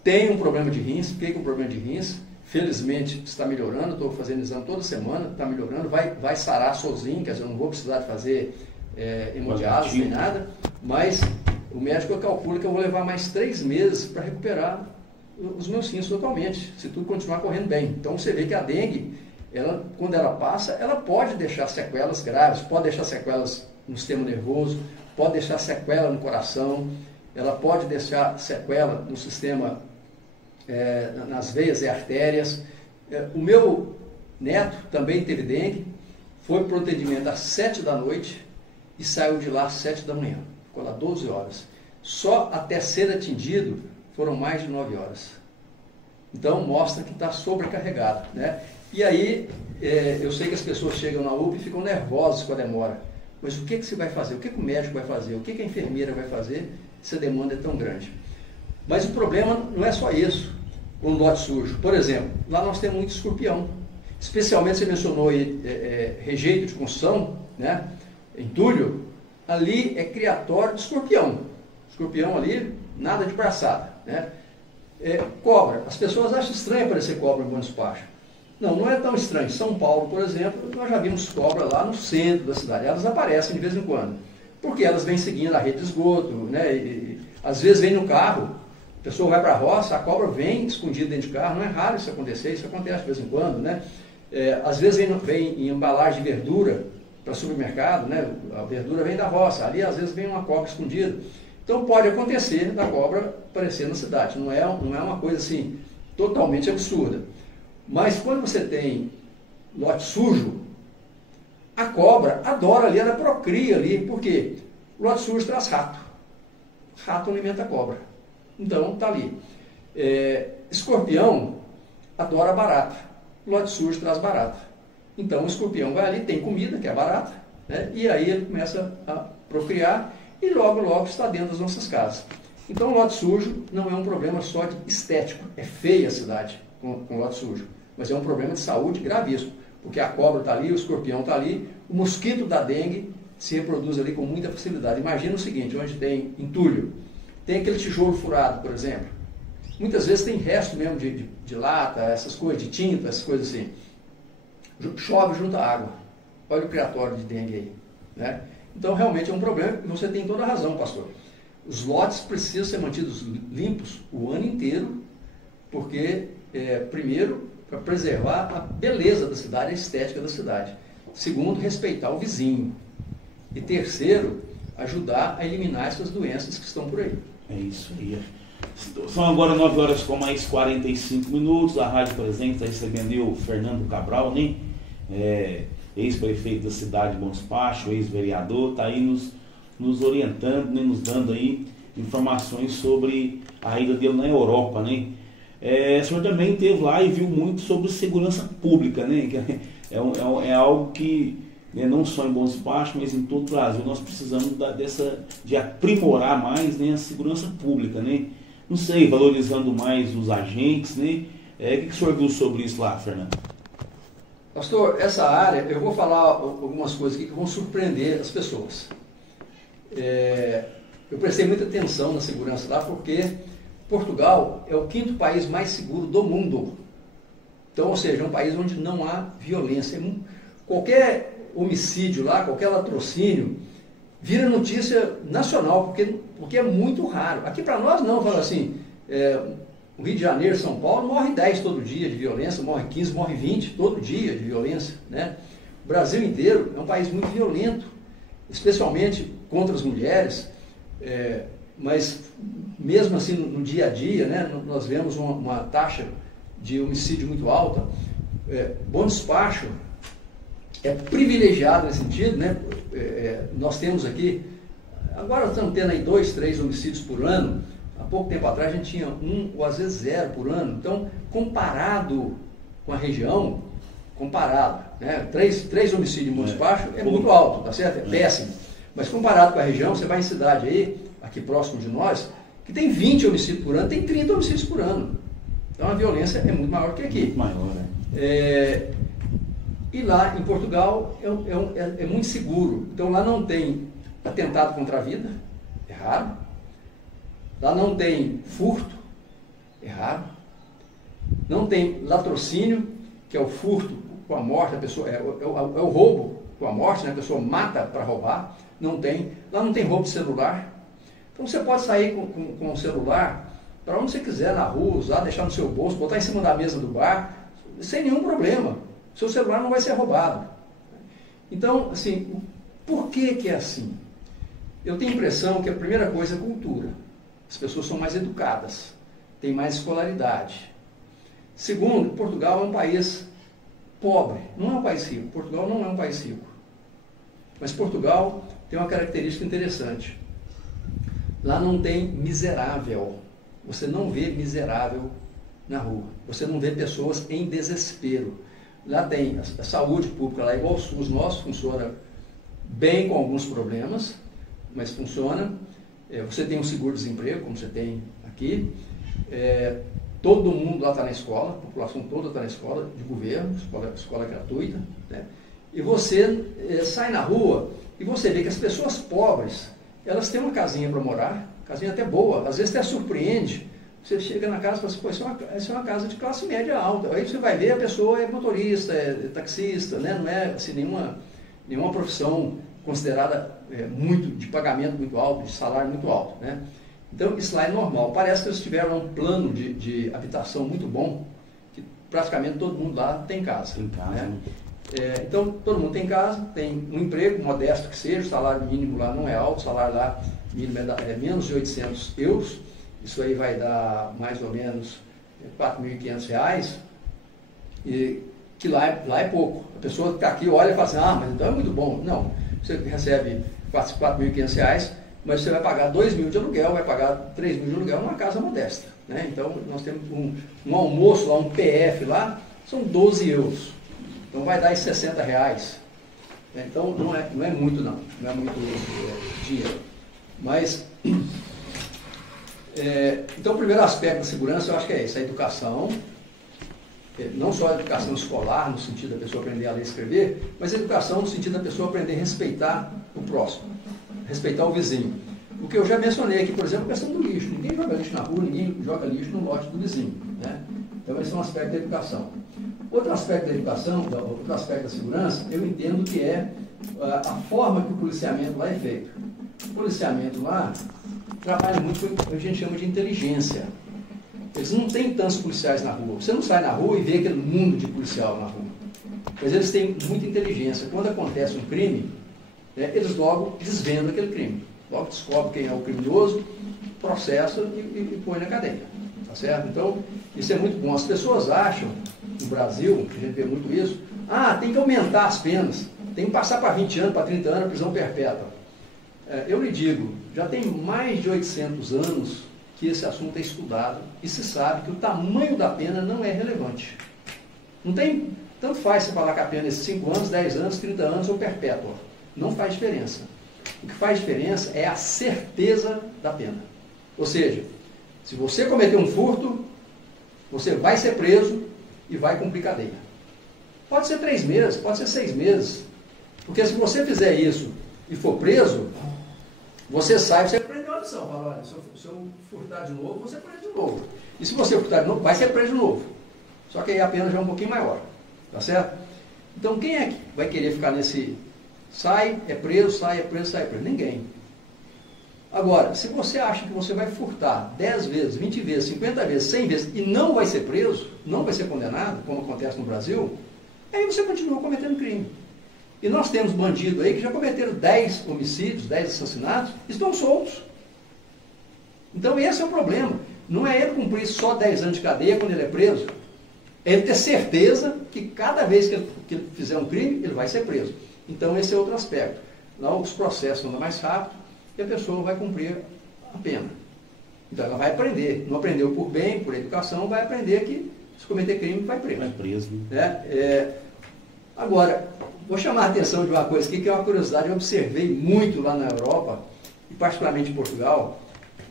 tenho um problema de rins, fiquei com um problema de rins. Felizmente está melhorando, estou fazendo exame toda semana, está melhorando, vai sarar sozinho, quer dizer, eu não vou precisar de fazer hemodiálise nem nada, mas o médico calcula que eu vou levar mais 3 meses para recuperar os meus rins totalmente, se tudo continuar correndo bem. Então você vê que a dengue, quando ela passa, ela pode deixar sequelas graves, pode deixar sequelas no sistema nervoso, pode deixar sequela no coração, ela pode deixar sequela no sistema nas veias e artérias. O meu neto também teve dengue, foi para o atendimento às 7 da noite e saiu de lá às 7 da manhã, ficou lá 12 horas. Só até ser atendido foram mais de 9 horas. Então mostra que está sobrecarregado, né? E aí eu sei que as pessoas chegam na UPA e ficam nervosas com a demora, mas o que você vai fazer? O que o médico vai fazer? O que a enfermeira vai fazer se a demanda é tão grande? Mas o problema não é só isso, com lote sujo. Por exemplo, lá nós temos muito escorpião. Especialmente, você mencionou aí rejeito de construção, né? Entulho, ali é criatório de escorpião. Escorpião ali, nada de braçada, né? Cobra. As pessoas acham estranho aparecer cobra em Bom Despacho. Não é tão estranho. Em São Paulo, por exemplo, nós já vimos cobra lá no centro da cidade. Elas aparecem de vez em quando, porque elas vêm seguindo a rede de esgoto, né? E às vezes vem no carro. A pessoa vai para a roça, a cobra vem escondida dentro de carro, não é raro isso acontecer, isso acontece de vez em quando, né? Às vezes vem em embalagem de verdura para supermercado, né? A verdura vem da roça, ali às vezes vem uma cobra escondida. Então pode acontecer da cobra aparecer na cidade, não é uma coisa assim totalmente absurda. Mas quando você tem lote sujo, a cobra adora ali, ela procria ali, por quê? O lote sujo traz rato, rato alimenta a cobra. Então, está ali. Escorpião adora barata. Lote sujo traz barata. Então, o escorpião vai ali, tem comida, que é barata, né? E aí ele começa a procriar e logo está dentro das nossas casas. Então, o lote sujo não é um problema só de estético. É feia a cidade com lote sujo. Mas é um problema de saúde gravíssimo. Porque a cobra está ali, o escorpião está ali, o mosquito da dengue se reproduz ali com muita facilidade. Imagina o seguinte, onde tem entulho, tem aquele tijolo furado, por exemplo. Muitas vezes tem resto mesmo de lata, essas coisas, de tinta, essas coisas assim. Chove junto à água. Olha o criatório de dengue aí, né? Então, realmente é um problema e você tem toda a razão, pastor. Os lotes precisam ser mantidos limpos o ano inteiro, porque, primeiro, para preservar a beleza da cidade, a estética da cidade. Segundo, respeitar o vizinho. E terceiro, ajudar a eliminar essas doenças que estão por aí. É isso aí. São agora 9 horas com mais 45 minutos. A Rádio Presente está recebendo o Fernando Cabral, né? Ex-prefeito da cidade de Bom Despacho, ex-vereador, está aí nos orientando, né? Nos dando aí informações sobre a ida dele na Europa, né? O senhor também esteve lá e viu muito sobre segurança pública, né? É algo que, né, não só em Bom Despacho, mas em todo o Brasil, nós precisamos de aprimorar mais, né, a segurança pública, né? Não sei, valorizando mais os agentes, né? O que o senhor viu sobre isso lá, Fernando? Pastor, essa área, eu vou falar algumas coisas aqui que vão surpreender as pessoas. Eu prestei muita atenção na segurança lá porque Portugal é o 5º país mais seguro do mundo. Então, ou seja, é um país onde não há violência. Qualquer homicídio lá, qualquer latrocínio, vira notícia nacional, porque é muito raro. Aqui para nós não, fala assim, o Rio de Janeiro, São Paulo, morre 10 todo dia de violência, morre 15, morre 20 todo dia de violência, né? O Brasil inteiro é um país muito violento, especialmente contra as mulheres, mas mesmo assim no dia a dia, né, nós vemos uma taxa de homicídio muito alta. Bom Despacho é privilegiado nesse sentido, né? Nós temos aqui, agora estamos tendo aí 2, 3 homicídios por ano. Há pouco tempo atrás a gente tinha 1 ou às vezes 0 por ano. Então, comparado com a região, né? 3 homicídios em Bom Despacho é muito alto, tá certo? É péssimo. Mas comparado com a região, você vai em cidade aí, aqui próximo de nós, que tem 20 homicídios por ano, tem 30 homicídios por ano. Então a violência é muito maior que aqui. Muito maior, né? E lá em Portugal é muito seguro. Então lá não tem atentado contra a vida, é raro. Lá não tem furto, é raro. Não tem latrocínio, que é o furto com a morte, a pessoa, é o roubo com a morte, né? A pessoa mata para roubar. Não tem. Lá não tem roubo de celular. Então você pode sair com o celular para onde você quiser, na rua, usar, deixar no seu bolso, botar em cima da mesa do bar, sem nenhum problema. Seu celular não vai ser roubado. Então, assim, por que é assim? Eu tenho a impressão que a primeira coisa é cultura. As pessoas são mais educadas, têm mais escolaridade. Segundo, Portugal é um país pobre, não é um país rico. Portugal não é um país rico. Mas Portugal tem uma característica interessante. Lá não tem miserável. Você não vê miserável na rua. Você não vê pessoas em desespero. Lá tem a saúde pública, lá é igual ao SUS nosso, funciona bem com alguns problemas, mas funciona. Você tem um seguro-desemprego, como você tem aqui. Todo mundo lá está na escola, a população toda está na escola de governo, escola gratuita, né? E você sai na rua e você vê que as pessoas pobres, elas têm uma casinha para morar, casinha até boa, às vezes até surpreende. Você chega na casa e fala assim, pô, isso é uma casa de classe média alta. Aí você vai ver, a pessoa é motorista, é taxista, né? Não é assim, nenhuma profissão considerada muito de pagamento muito alto, de salário muito alto, né? Então isso lá é normal. Parece que eles tiveram um plano de habitação muito bom, que praticamente todo mundo lá tem casa. Tem casa, né? Então todo mundo tem casa, tem um emprego modesto que seja, o salário mínimo lá não é alto, o salário lá mínimo é menos de 800 euros, isso aí vai dar mais ou menos R$4.500, e que lá é pouco. A pessoa que está aqui olha e fala assim, mas então é muito bom. Não, você recebe R$4.500, mas você vai pagar 2.000 de aluguel, vai pagar 3.000 de aluguel numa casa modesta, né? Então nós temos um almoço lá, um PF lá, são 12 euros. Então vai dar R$60. Então não é muito não é muito dinheiro. Mas, então o primeiro aspecto da segurança eu acho que é esse, a educação, não só a educação escolar, no sentido da pessoa aprender a ler e escrever, mas a educação no sentido da pessoa aprender a respeitar o próximo, respeitar o vizinho. O que eu já mencionei aqui, por exemplo, a questão do lixo. Ninguém joga lixo na rua, ninguém joga lixo no lote do vizinho, né? Então esse é um aspecto da educação. Outro aspecto da educação, outro aspecto da segurança, eu entendo que é a forma que o policiamento lá é feito. O policiamento lá trabalha muito com o que a gente chama de inteligência. Eles não têm tantos policiais na rua. Você não sai na rua e vê aquele mundo de policial na rua. mas eles têm muita inteligência. Quando acontece um crime, eles logo desvendam aquele crime. Logo descobrem quem é o criminoso, processam e põe na cadeia. Tá certo? Então, isso é muito bom. As pessoas acham, no Brasil, a gente vê muito isso, tem que aumentar as penas, tem que passar para 20 anos, para 30 anos, prisão perpétua. Eu lhe digo, já tem mais de 800 anos que esse assunto é estudado e se sabe que o tamanho da pena não é relevante. Não tem, tanto faz você falar que a pena é 5 anos, 10 anos, 30 anos ou perpétua. Não faz diferença. O que faz diferença é a certeza da pena. Ou seja, se você cometer um furto, você vai ser preso e vai cumprir cadeia. Pode ser 3 meses, pode ser 6 meses. Porque se você fizer isso e for preso, você sai, você prende uma lição. Fala, olha, se eu furtar de novo, você prende de novo. E se você furtar de novo, vai ser preso de novo. Só que aí a pena já é um pouquinho maior. Tá certo? Então quem é que vai querer ficar nesse... Sai, é preso, sai, é preso, sai, é preso? Ninguém. Agora, se você acha que você vai furtar 10 vezes, 20 vezes, 50 vezes, 100 vezes e não vai ser preso, não vai ser condenado, como acontece no Brasil, aí você continua cometendo crime. E nós temos bandidos aí que já cometeram 10 homicídios, 10 assassinatos, estão soltos. Então esse é o problema. Não é ele cumprir só 10 anos de cadeia quando ele é preso. É ele ter certeza que cada vez que ele fizer um crime, ele vai ser preso. Então esse é outro aspecto. Lá os processos andam mais rápido e a pessoa vai cumprir a pena. Então ela vai aprender. Não aprendeu por bem, por educação, vai aprender que se cometer crime, vai preso. Vai preso. Agora, vou chamar a atenção de uma coisa aqui, que é uma curiosidade. Eu observei muito lá na Europa, e particularmente em Portugal.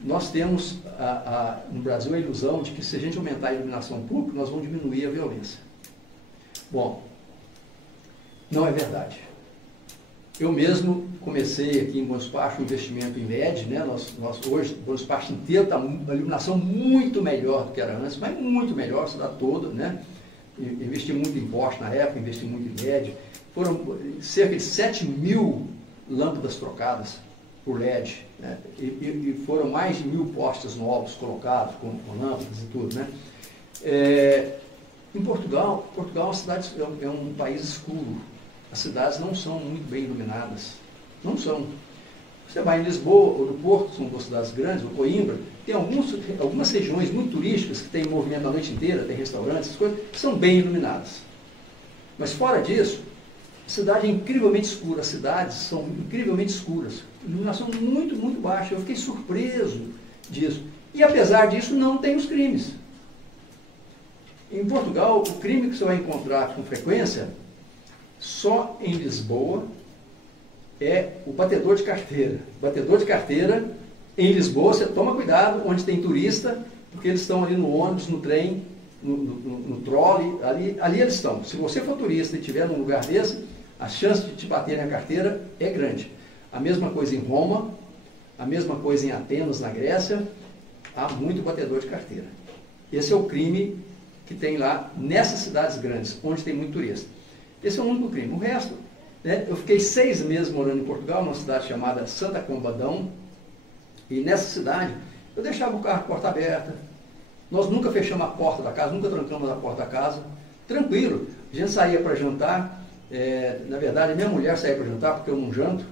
Nós temos no Brasil a ilusão de que se a gente aumentar a iluminação pública, nós vamos diminuir a violência. Bom, não é verdade. Eu mesmo comecei aqui em Bom Despacho um investimento em LED, né? Nós hoje, Bom Despacho inteiro está uma iluminação muito melhor do que era antes, mas muito melhor, a cidade toda, né? Investi muito em poste na época, investi muito em LED. Foram cerca de 7 mil lâmpadas trocadas por LED, né? E foram mais de 1000 postes novos colocados com lâmpadas e tudo, né? Em Portugal é uma cidade, é um país escuro. As cidades não são muito bem iluminadas. Não são. Você vai em Lisboa ou no Porto, são 2 cidades grandes, ou Coimbra, tem algumas regiões muito turísticas que tem movimento a noite inteira, tem restaurantes, essas coisas, que são bem iluminadas. Mas fora disso, a cidade é incrivelmente escura, as cidades são incrivelmente escuras. Iluminação muito, muito baixa. Eu fiquei surpreso disso. E apesar disso, não tem os crimes. Em Portugal, o crime que você vai encontrar com frequência, só em Lisboa, é o batedor de carteira. O batedor de carteira, em Lisboa, você toma cuidado onde tem turista, porque eles estão ali no ônibus, no trem, no trolley, ali eles estão. Se você for turista e estiver num lugar desse, a chance de te baterem a carteira é grande. A mesma coisa em Roma, a mesma coisa em Atenas, na Grécia, há muito batedor de carteira. Esse é o crime que tem lá nessas cidades grandes, onde tem muito turista. Esse é o único crime. O resto, né, eu fiquei 6 meses morando em Portugal, numa cidade chamada Santa Combadão, e nessa cidade eu deixava o carro porta aberta, nós nunca fechamos a porta da casa, nunca trancamos a porta da casa, tranquilo. A gente saía para jantar, na verdade a minha mulher saía para jantar, porque eu não janto,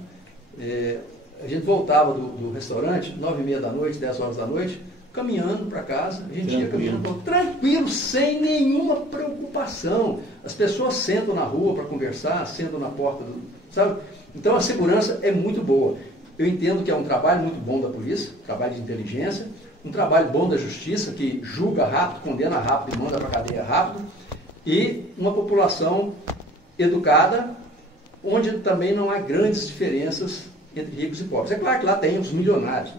a gente voltava do restaurante, 9h30 da noite, 10 horas da noite, caminhando para casa, a gente ia caminhando tranquilo, sem nenhuma preocupação. As pessoas sentam na rua para conversar, sentam na porta, sabe? Então a segurança é muito boa. Eu entendo que é um trabalho muito bom da polícia, trabalho de inteligência, um trabalho bom da justiça, que julga rápido, condena rápido e manda para a cadeia rápido, e uma população educada, onde também não há grandes diferenças entre ricos e pobres. É claro que lá tem os milionários,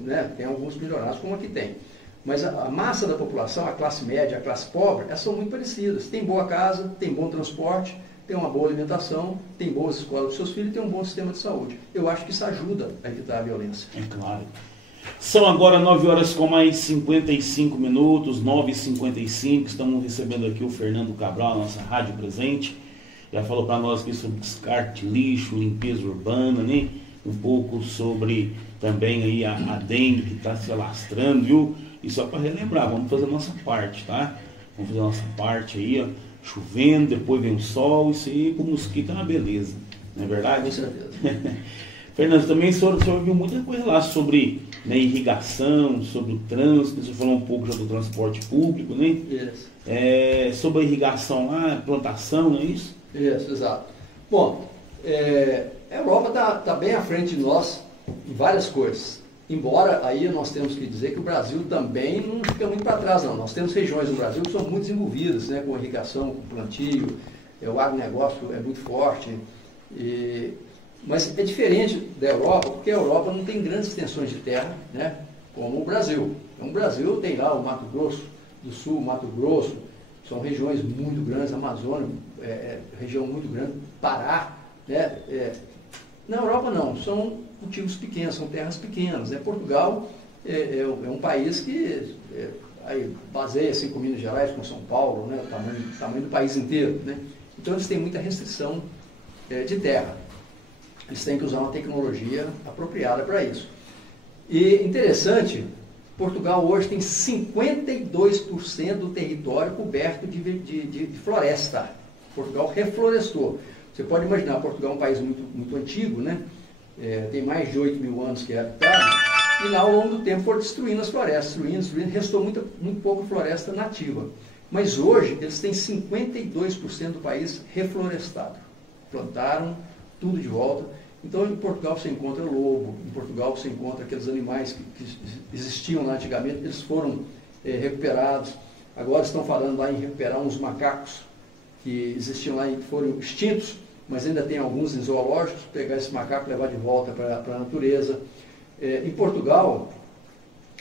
né, tem alguns milionários como aqui tem, mas a massa da população, a classe média, a classe pobre, elas são muito parecidas. Tem boa casa, tem bom transporte, tem uma boa alimentação, tem boas escolas para os seus filhos e tem um bom sistema de saúde. Eu acho que isso ajuda a evitar a violência. É claro. São agora 9 horas com mais 55 minutos, 9h55, estamos recebendo aqui o Fernando Cabral, nossa rádio presente. Já falou para nós aqui sobre descarte, lixo, limpeza urbana, né? Um pouco sobre também aí a dengue que está se alastrando, viu? E só para relembrar, vamos fazer a nossa parte, tá? Vamos fazer a nossa parte aí, ó. chovendo, depois vem o sol, isso aí com mosquito é uma beleza, não é verdade? Com certeza. Fernando, também o senhor viu muita coisa lá sobre, né, irrigação, sobre o trânsito, você falou um pouco já do transporte público, né? Isso. Sobre a irrigação lá, plantação, não é isso? Isso, exato. Bom, a Europa está bem à frente de nós em várias coisas. Embora aí nós temos que dizer que o Brasil também não fica muito para trás, não. Nós temos regiões no Brasil que são muito desenvolvidas, né, com irrigação, com plantio, o agronegócio é muito forte. Mas é diferente da Europa, porque a Europa não tem grandes extensões de terra, né, como o Brasil. Então, o Brasil tem lá o Mato Grosso do Sul, Mato Grosso, são regiões muito grandes, Amazônia, região muito grande, Pará, né? Na Europa não, são cultivos pequenos, são terras pequenas, né? Portugal é um país que aí baseia-se com Minas Gerais, com São Paulo, né? O tamanho do país inteiro, né? Então eles têm muita restrição de terra. Eles têm que usar uma tecnologia apropriada para isso. E interessante, Portugal hoje tem 52% do território coberto de floresta. Portugal reflorestou. Você pode imaginar, Portugal é um país muito, muito antigo, né? Tem mais de 8 mil anos que é habitado, e lá ao longo do tempo foram destruindo as florestas, destruindo, restou muito pouca floresta nativa. Mas hoje eles têm 52% do país reflorestado. Plantaram tudo de volta. Então, em Portugal você encontra lobo, em Portugal você encontra aqueles animais que existiam lá antigamente, eles foram recuperados. Agora estão falando lá em recuperar uns macacos que existiam lá e foram extintos, mas ainda tem alguns em zoológicos, pegar esse macaco e levar de volta para a natureza. Em Portugal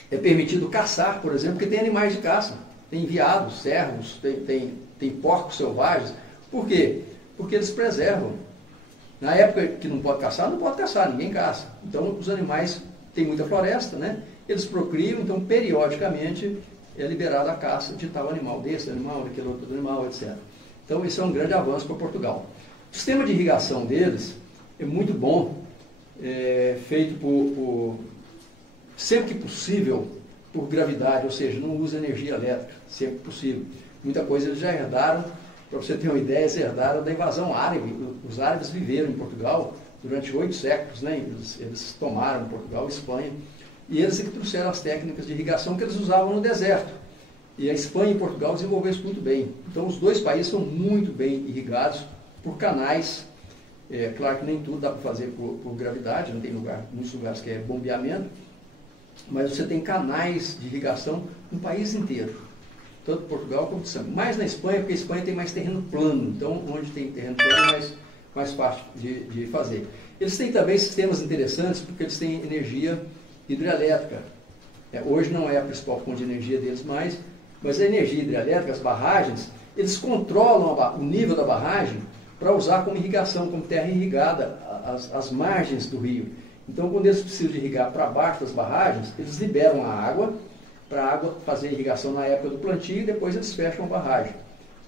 é permitido caçar, por exemplo, porque tem animais de caça. Tem veados, cervos, tem porcos selvagens. Por quê? Porque eles preservam. Na época que não pode caçar, ninguém caça. Então, os animais têm muita floresta, né? Eles procriam, então, periodicamente, é liberada a caça de tal animal, desse animal, daquele outro animal, etc. Então, esse é um grande avanço para Portugal. O sistema de irrigação deles é muito bom, feito sempre que possível, por gravidade, ou seja, não usa energia elétrica, sempre que possível. Muita coisa eles já herdaram. Para você ter uma ideia, eles herdaram da invasão árabe. Os árabes viveram em Portugal durante 8 séculos, né? Eles tomaram Portugal e Espanha, e eles é que trouxeram as técnicas de irrigação que eles usavam no deserto. E a Espanha e Portugal desenvolveram isso muito bem. Então, os dois países são muito bem irrigados por canais. Claro que nem tudo dá para fazer por gravidade, não tem muitos lugares que é bombeamento, mas você tem canais de irrigação no país inteiro. Tanto Portugal como Espanha. Mais na Espanha, porque a Espanha tem mais terreno plano. Então, onde tem terreno plano é mais fácil de fazer. Eles têm também sistemas interessantes, porque eles têm energia hidrelétrica. Hoje não é a principal fonte de energia deles mais, mas a energia hidrelétrica, as barragens, eles controlam o nível da barragem para usar como irrigação, como terra irrigada, as margens do rio. Então, quando eles precisam de irrigar para baixo das barragens, eles liberam a água, para a água fazer irrigação na época do plantio, e depois eles fecham a barragem.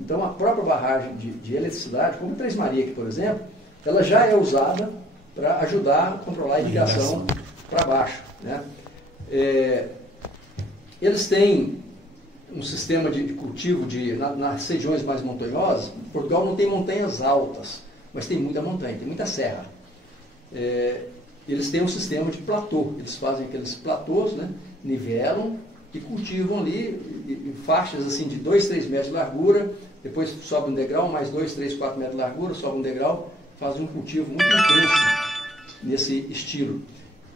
Então, a própria barragem de eletricidade, como a Três Marias aqui, por exemplo, ela já é usada para ajudar a controlar a irrigação para baixo, né? Eles têm um sistema de cultivo nas regiões mais montanhosas. Portugal não tem montanhas altas, mas tem muita montanha, tem muita serra. Eles têm um sistema de platô, eles fazem aqueles platôs, né? Nivelam e cultivam ali em faixas assim, de 2, 3 metros de largura, depois sobe um degrau, mais 2, 3, 4 metros de largura, sobe um degrau, faz um cultivo muito intenso nesse estilo.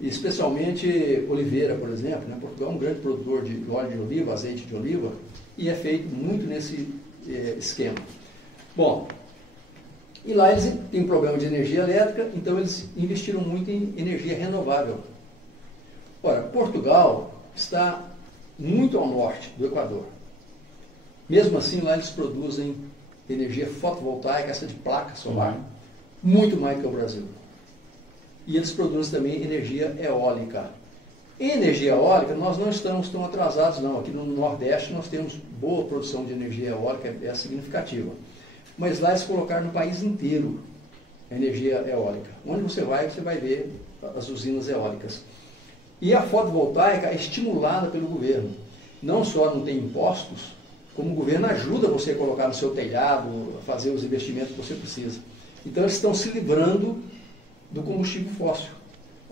E especialmente oliveira, por exemplo, né? Portugal é um grande produtor de óleo de oliva, azeite de oliva, e é feito muito nesse esquema. Bom, e lá eles têm um problema de energia elétrica, então eles investiram muito em energia renovável. Ora, Portugal está muito ao norte do Equador. Mesmo assim, lá eles produzem energia fotovoltaica, essa de placa solar, muito mais que o Brasil. E eles produzem também energia eólica. Em energia eólica, nós não estamos tão atrasados, não. Aqui no Nordeste nós temos boa produção de energia eólica, é significativa. Mas lá eles colocaram no país inteiro a energia eólica. Onde você vai ver as usinas eólicas. E a fotovoltaica é estimulada pelo governo. Não só não tem impostos como o governo ajuda você a colocar no seu telhado, a fazer os investimentos que você precisa. Então eles estão se livrando do combustível fóssil.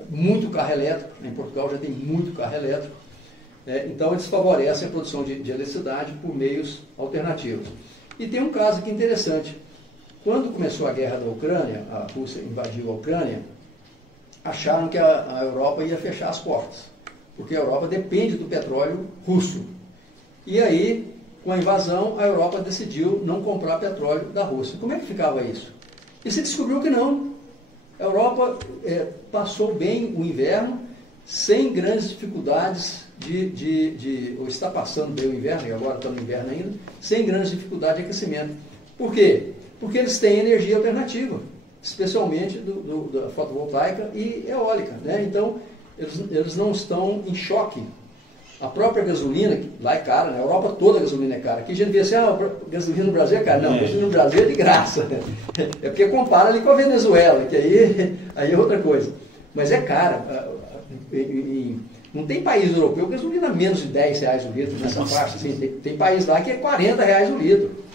Muito carro elétrico, em Portugal já tem muito carro elétrico, né? Então eles favorecem a produção de eletricidade por meios alternativos. E tem um caso aqui interessante. Quando começou a guerra da Ucrânia, a Rússia invadiu a Ucrânia, acharam que a Europa ia fechar as portas, porque a Europa depende do petróleo russo. E aí, com a invasão, a Europa decidiu não comprar petróleo da Rússia. Como é que ficava isso? E se descobriu que não. A Europa passou bem o inverno, sem grandes dificuldades ou está passando bem o inverno, e agora está no inverno ainda, sem grandes dificuldades de aquecimento. Por quê? Porque eles têm energia alternativa, especialmente da fotovoltaica e eólica, né? Então, eles não estão em choque. A própria gasolina, que lá é cara, na Europa toda a gasolina é cara. Aqui a gente vê assim, gasolina no Brasil é cara. Não, gasolina no Brasil é de graça. É porque compara ali com a Venezuela, que aí é outra coisa. Mas é cara. Não tem país europeu que gasolina menos de R$10 o litro nessa faixa. Assim, tem país lá que é R$40 o litro.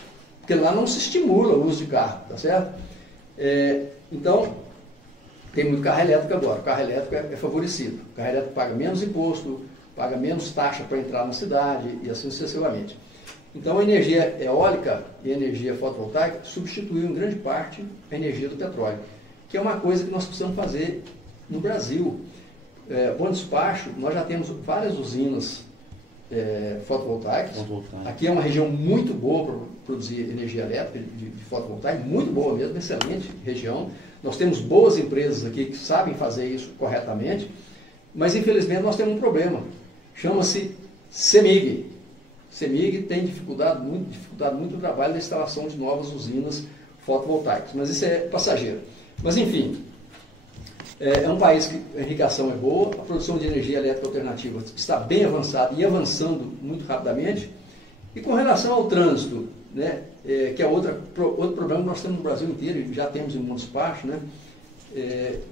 Porque lá não se estimula o uso de carro, tá certo? Então, tem muito carro elétrico agora. O carro elétrico é favorecido. O carro elétrico paga menos imposto, paga menos taxa para entrar na cidade e assim sucessivamente. Então, a energia eólica e a energia fotovoltaica substituiu em grande parte a energia do petróleo, que é uma coisa que nós precisamos fazer no Brasil. Bom Despacho, nós já temos várias usinas fotovoltaicas. Aqui é uma região muito boa para produzir energia elétrica de fotovoltaica, muito boa mesmo, excelente região. Nós temos boas empresas aqui que sabem fazer isso corretamente, mas infelizmente nós temos um problema. Chama-se CEMIG. CEMIG tem dificultado muito o trabalho da instalação de novas usinas fotovoltaicas, mas isso é passageiro. Mas enfim, é um país que a irrigação é boa, a produção de energia elétrica alternativa está bem avançada e avançando muito rapidamente. E com relação ao trânsito, né, que é outro problema que nós temos no Brasil inteiro e já temos em Bom Despacho, né,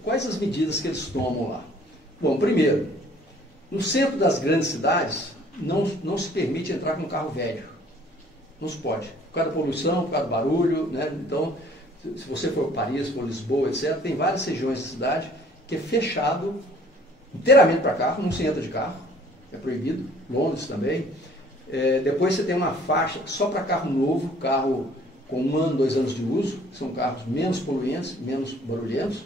quais as medidas que eles tomam lá? Bom, primeiro, no centro das grandes cidades, não se permite entrar com um carro velho. Não se pode. Por causa da poluição, por causa do barulho, né? Então, se você for Paris, for Lisboa, etc., tem várias regiões da cidade que é fechado inteiramente para carro, não se entra de carro, é proibido. Londres também. Depois você tem uma faixa só para carro novo, carro com 1 ano, 2 anos de uso, são carros menos poluentes, menos barulhentos.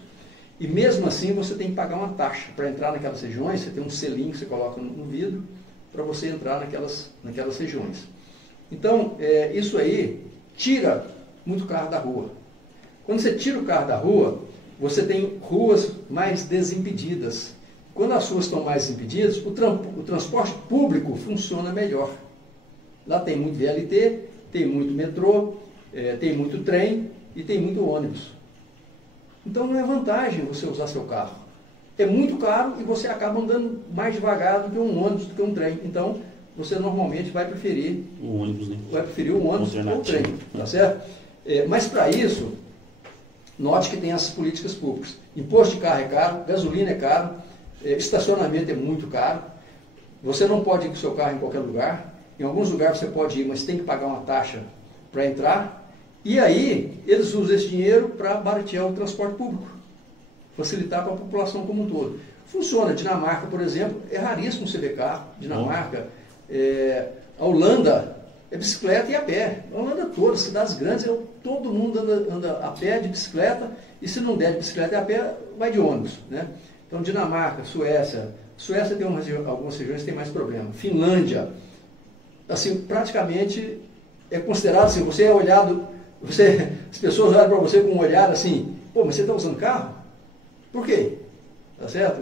E mesmo assim você tem que pagar uma taxa. Para entrar naquelas regiões, você tem um selinho que você coloca no vidro para você entrar naquelas regiões. Então, isso aí tira muito carro da rua. Quando você tira o carro da rua, você tem ruas mais desimpedidas. Quando as ruas estão mais desimpedidas, o transporte público funciona melhor. Lá tem muito VLT, tem muito metrô, tem muito trem e tem muito ônibus. Então não é vantagem você usar seu carro. É muito caro e você acaba andando mais devagar do que um ônibus, do que um trem. Então você normalmente vai preferir o ônibus, né? Vai preferir o ônibus ou o trem, tá certo? Mas para isso, note que tem essas políticas públicas. Imposto de carro é caro, gasolina é caro, estacionamento é muito caro. Você não pode ir com o seu carro em qualquer lugar. Em alguns lugares você pode ir, mas tem que pagar uma taxa para entrar. E aí, eles usam esse dinheiro para baratear o transporte público, facilitar para a população como um todo. Funciona. Dinamarca, por exemplo, é raríssimo você ver carro. Dinamarca, a Holanda é bicicleta e a pé. A Holanda toda, cidades grandes, todo mundo anda a pé, de bicicleta, e se não der de bicicleta e a pé, vai de ônibus, né? Então, Dinamarca, Suécia tem algumas regiões que tem mais problema. Finlândia, assim, praticamente é considerado assim, você é olhado... as pessoas olham para você com um olhar assim, pô, mas você está usando carro? Por quê? Tá certo?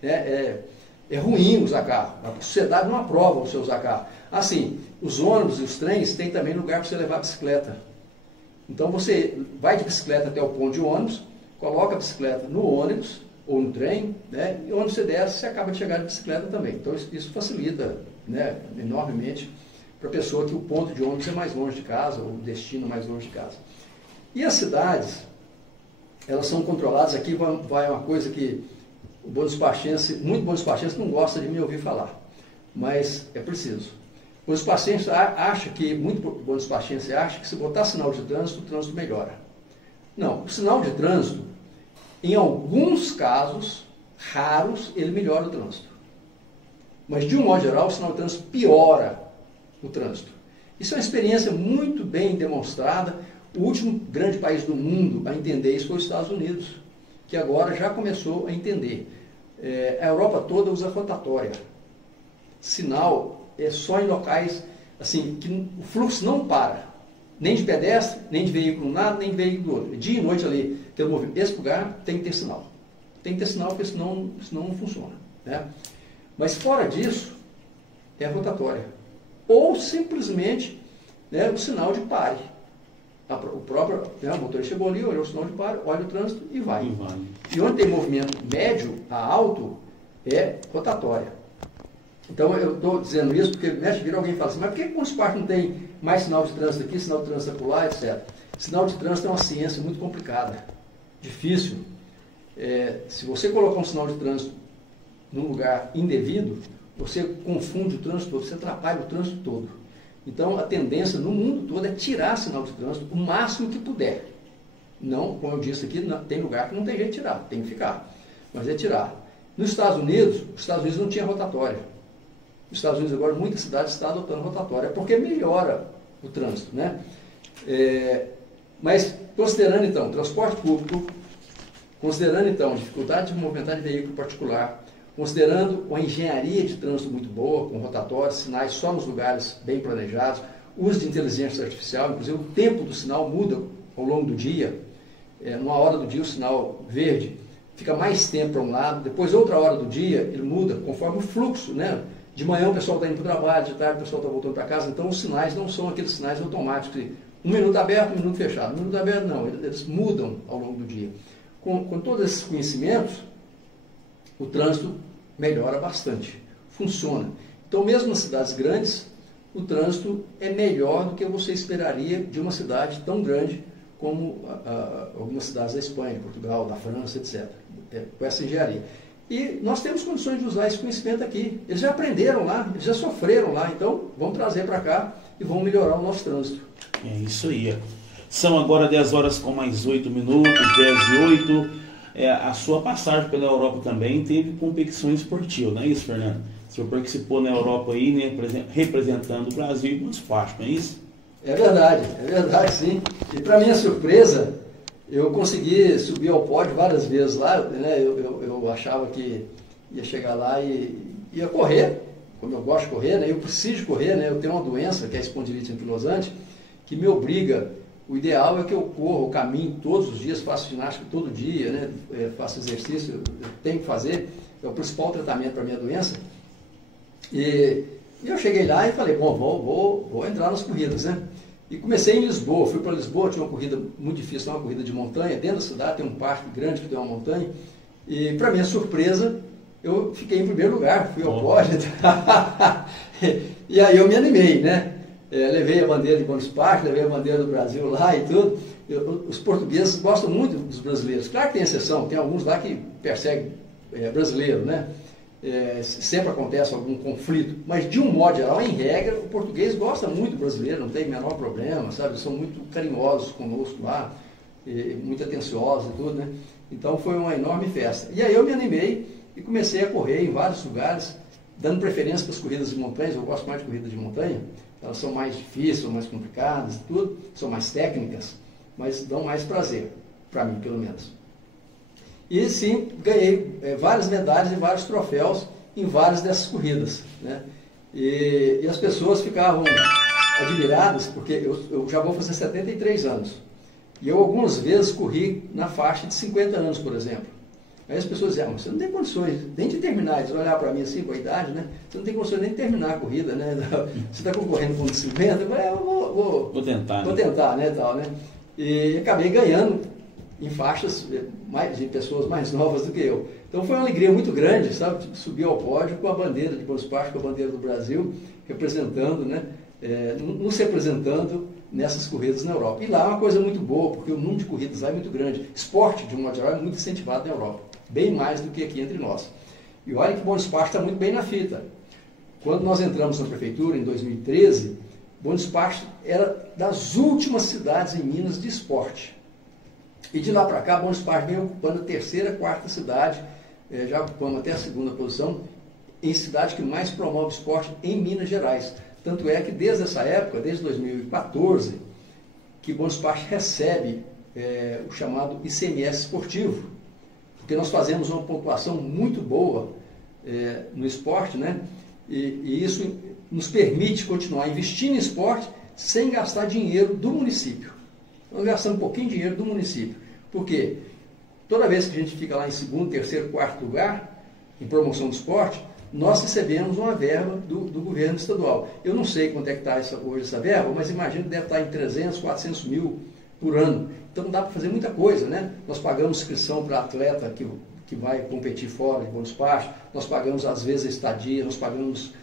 É ruim usar carro. A sociedade não aprova você usar carro. Assim, os ônibus e os trens têm também lugar para você levar a bicicleta. Então você vai de bicicleta até o ponto de ônibus, coloca a bicicleta no ônibus ou no trem, né? E onde você desce, você acaba de chegar de bicicleta também. Então isso facilita, né, enormemente para a pessoa que o ponto de ônibus é mais longe de casa, ou o destino mais longe de casa. E as cidades, elas são controladas, aqui vai uma coisa que muito bom despachense não gosta de me ouvir falar, mas é preciso. Os pacientes acham que, muito bons pacientes acham que se botar sinal de trânsito, o trânsito melhora. Não, o sinal de trânsito, em alguns casos raros, ele melhora o trânsito. Mas, de um modo geral, o sinal de trânsito piora o trânsito. Isso é uma experiência muito bem demonstrada. O último grande país do mundo a entender isso foi os Estados Unidos, que agora já começou a entender. A Europa toda usa rotatória. Sinal é só em locais assim, que o fluxo não para. Nem de pedestre, nem de veículo nada, nem de veículo do outro. Dia e noite ali, tem um movimento. Esse lugar tem que ter sinal. Tem que ter sinal, porque senão não funciona. Né? Mas fora disso, é a rotatória. Ou simplesmente, né, o sinal de pare. O próprio o motorista chegou ali, olhou o sinal de pare, olha o trânsito e vai. E onde tem movimento médio a alto, é rotatória. Então eu estou dizendo isso porque vira alguém e fala assim, mas por que Montes Parques não tem mais sinal de trânsito aqui, sinal de trânsito acolá, etc. Sinal de trânsito é uma ciência muito complicada, difícil. Se você colocar um sinal de trânsito num lugar indevido, você confunde o trânsito todo, você atrapalha o trânsito todo. Então a tendência no mundo todo é tirar sinal de trânsito o máximo que puder. Não, como eu disse aqui, tem lugar que não tem jeito de tirar, tem que ficar. Mas é tirar. Nos Estados Unidos não tinha rotatória. Nos Estados Unidos agora muitas cidades estão adotando rotatória, porque melhora o trânsito, né? Mas considerando então transporte público, considerando então dificuldade de movimentar de veículo particular, considerando uma engenharia de trânsito muito boa, com rotatórios, sinais só nos lugares bem planejados, uso de inteligência artificial, inclusive o tempo do sinal muda ao longo do dia. Numa hora do dia o sinal verde fica mais tempo para um lado, depois outra hora do dia ele muda conforme o fluxo, né? De manhã o pessoal está indo para o trabalho, de tarde o pessoal está voltando para casa, então os sinais não são aqueles sinais automáticos, de 1 minuto aberto, 1 minuto fechado. 1 minuto aberto não, eles mudam ao longo do dia. Com todos esses conhecimentos, o trânsito melhora bastante, funciona. Então mesmo nas cidades grandes, o trânsito é melhor do que você esperaria de uma cidade tão grande como algumas cidades da Espanha, de Portugal, da França, etc. Com essa engenharia. E nós temos condições de usar esse conhecimento aqui. Eles já aprenderam lá, eles já sofreram lá, então vamos trazer para cá e vamos melhorar o nosso trânsito. É isso aí. São agora 10 horas com mais 8 minutos, 10:08. A sua passagem pela Europa também teve competição esportiva, não é isso, Fernando? O senhor participou na Europa aí, né, representando o Brasil e Montes Parques, não é isso? É verdade sim. E para minha surpresa, eu consegui subir ao pódio várias vezes lá, né? Eu achava que ia chegar lá e ia correr, como eu gosto de correr, né? Eu preciso correr, né? Eu tenho uma doença, que é a espondilite anquilosante, que me obriga, o ideal é que eu corra, eu caminho todos os dias, faço ginástica todo dia, né? Faço exercício, eu tenho que fazer, é o principal tratamento para a minha doença. E eu cheguei lá e falei, bom, vou entrar nas corridas, né? E comecei em Lisboa, fui para Lisboa, tinha uma corrida muito difícil, uma corrida de montanha, dentro da cidade tem um parque grande que tem uma montanha, e para minha surpresa, eu fiquei em primeiro lugar, fui ao pódio, e aí eu me animei, né? Levei a bandeira de Montes Parques, levei a bandeira do Brasil lá e tudo. Os portugueses gostam muito dos brasileiros, claro que tem exceção, tem alguns lá que perseguem brasileiro, né? Sempre acontece algum conflito, mas de um modo geral, em regra, o português gosta muito do brasileiro, não tem o menor problema, sabe? Eles são muito carinhosos conosco lá, muito atenciosos e tudo, né? Então foi uma enorme festa. E aí eu me animei e comecei a correr em vários lugares, dando preferência para as corridas de montanhas. Eu gosto mais de corridas de montanha, elas são mais difíceis, são mais complicadas e tudo, são mais técnicas, mas dão mais prazer, para mim pelo menos. E sim, ganhei várias medalhas e vários troféus em várias dessas corridas, né? E as pessoas ficavam admiradas, porque eu já vou fazer 73 anos. E eu algumas vezes corri na faixa de 50 anos, por exemplo. Aí as pessoas diziam, você não tem condições nem de terminar. Eles olharam para mim assim, com a idade, né? Você não tem condições nem de terminar a corrida, né? Você está concorrendo com 50, eu falei, vou tentar. Vou tentar, né? Tal, né? E acabei ganhando em faixas de pessoas mais novas do que eu. Então foi uma alegria muito grande, sabe? Subir ao pódio com a bandeira de Montes Parques, com a bandeira do Brasil, representando, né? Nos representando nessas corridas na Europa. E lá é uma coisa muito boa, porque o número de corridas lá é muito grande. Esporte, de um modo geral, é muito incentivado na Europa, bem mais do que aqui entre nós. E olha que Montes Parques está muito bem na fita. Quando nós entramos na prefeitura, em 2013, Bom Despacho era das últimas cidades em Minas de esporte. E de lá para cá, Bom Despacho vem ocupando a terceira, quarta cidade, já ocupamos até a segunda posição, em cidade que mais promove esporte em Minas Gerais. Tanto é que desde essa época, desde 2014, que Bom Despacho recebe o chamado ICMS esportivo, porque nós fazemos uma pontuação muito boa no esporte, né? E isso nos permite continuar investindo em esporte sem gastar dinheiro do município. Nós gastamos um pouquinho de dinheiro do município. Por quê? Toda vez que a gente fica lá em segundo, terceiro, quarto lugar, em promoção do esporte, nós recebemos uma verba do governo estadual. Eu não sei quanto é que está hoje essa verba, mas imagino que deve estar em 300, 400 mil por ano. Então dá para fazer muita coisa, né? Nós pagamos inscrição para atleta que vai competir fora de Bom Despacho, nós pagamos às vezes a estadia, nós pagamos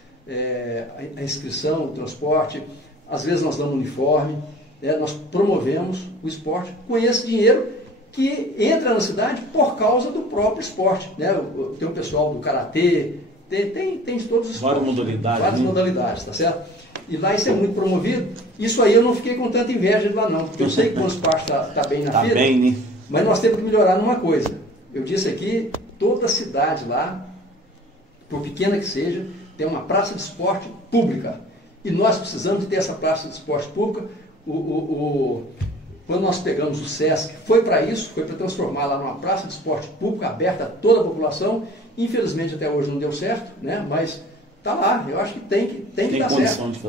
a inscrição, o transporte, às vezes nós damos uniforme, nós promovemos o esporte com esse dinheiro que entra na cidade por causa do próprio esporte, né? Tem o pessoal do karatê, tem de todos os esportes. Várias modalidades, tá certo? E lá isso é muito promovido. Isso aí eu não fiquei com tanta inveja de lá não, porque eu sei que o Bom Despacho está bem na fila, né? Mas nós temos que melhorar numa coisa. Eu disse aqui, toda cidade lá, por pequena que seja, tem uma praça de esporte pública. E nós precisamos ter essa praça de esporte pública. Quando nós pegamos o SESC, foi para isso, foi para transformar lá numa praça de esporte pública, aberta a toda a população. Infelizmente até hoje não deu certo, né? Mas está lá, eu acho que tem que dar certo.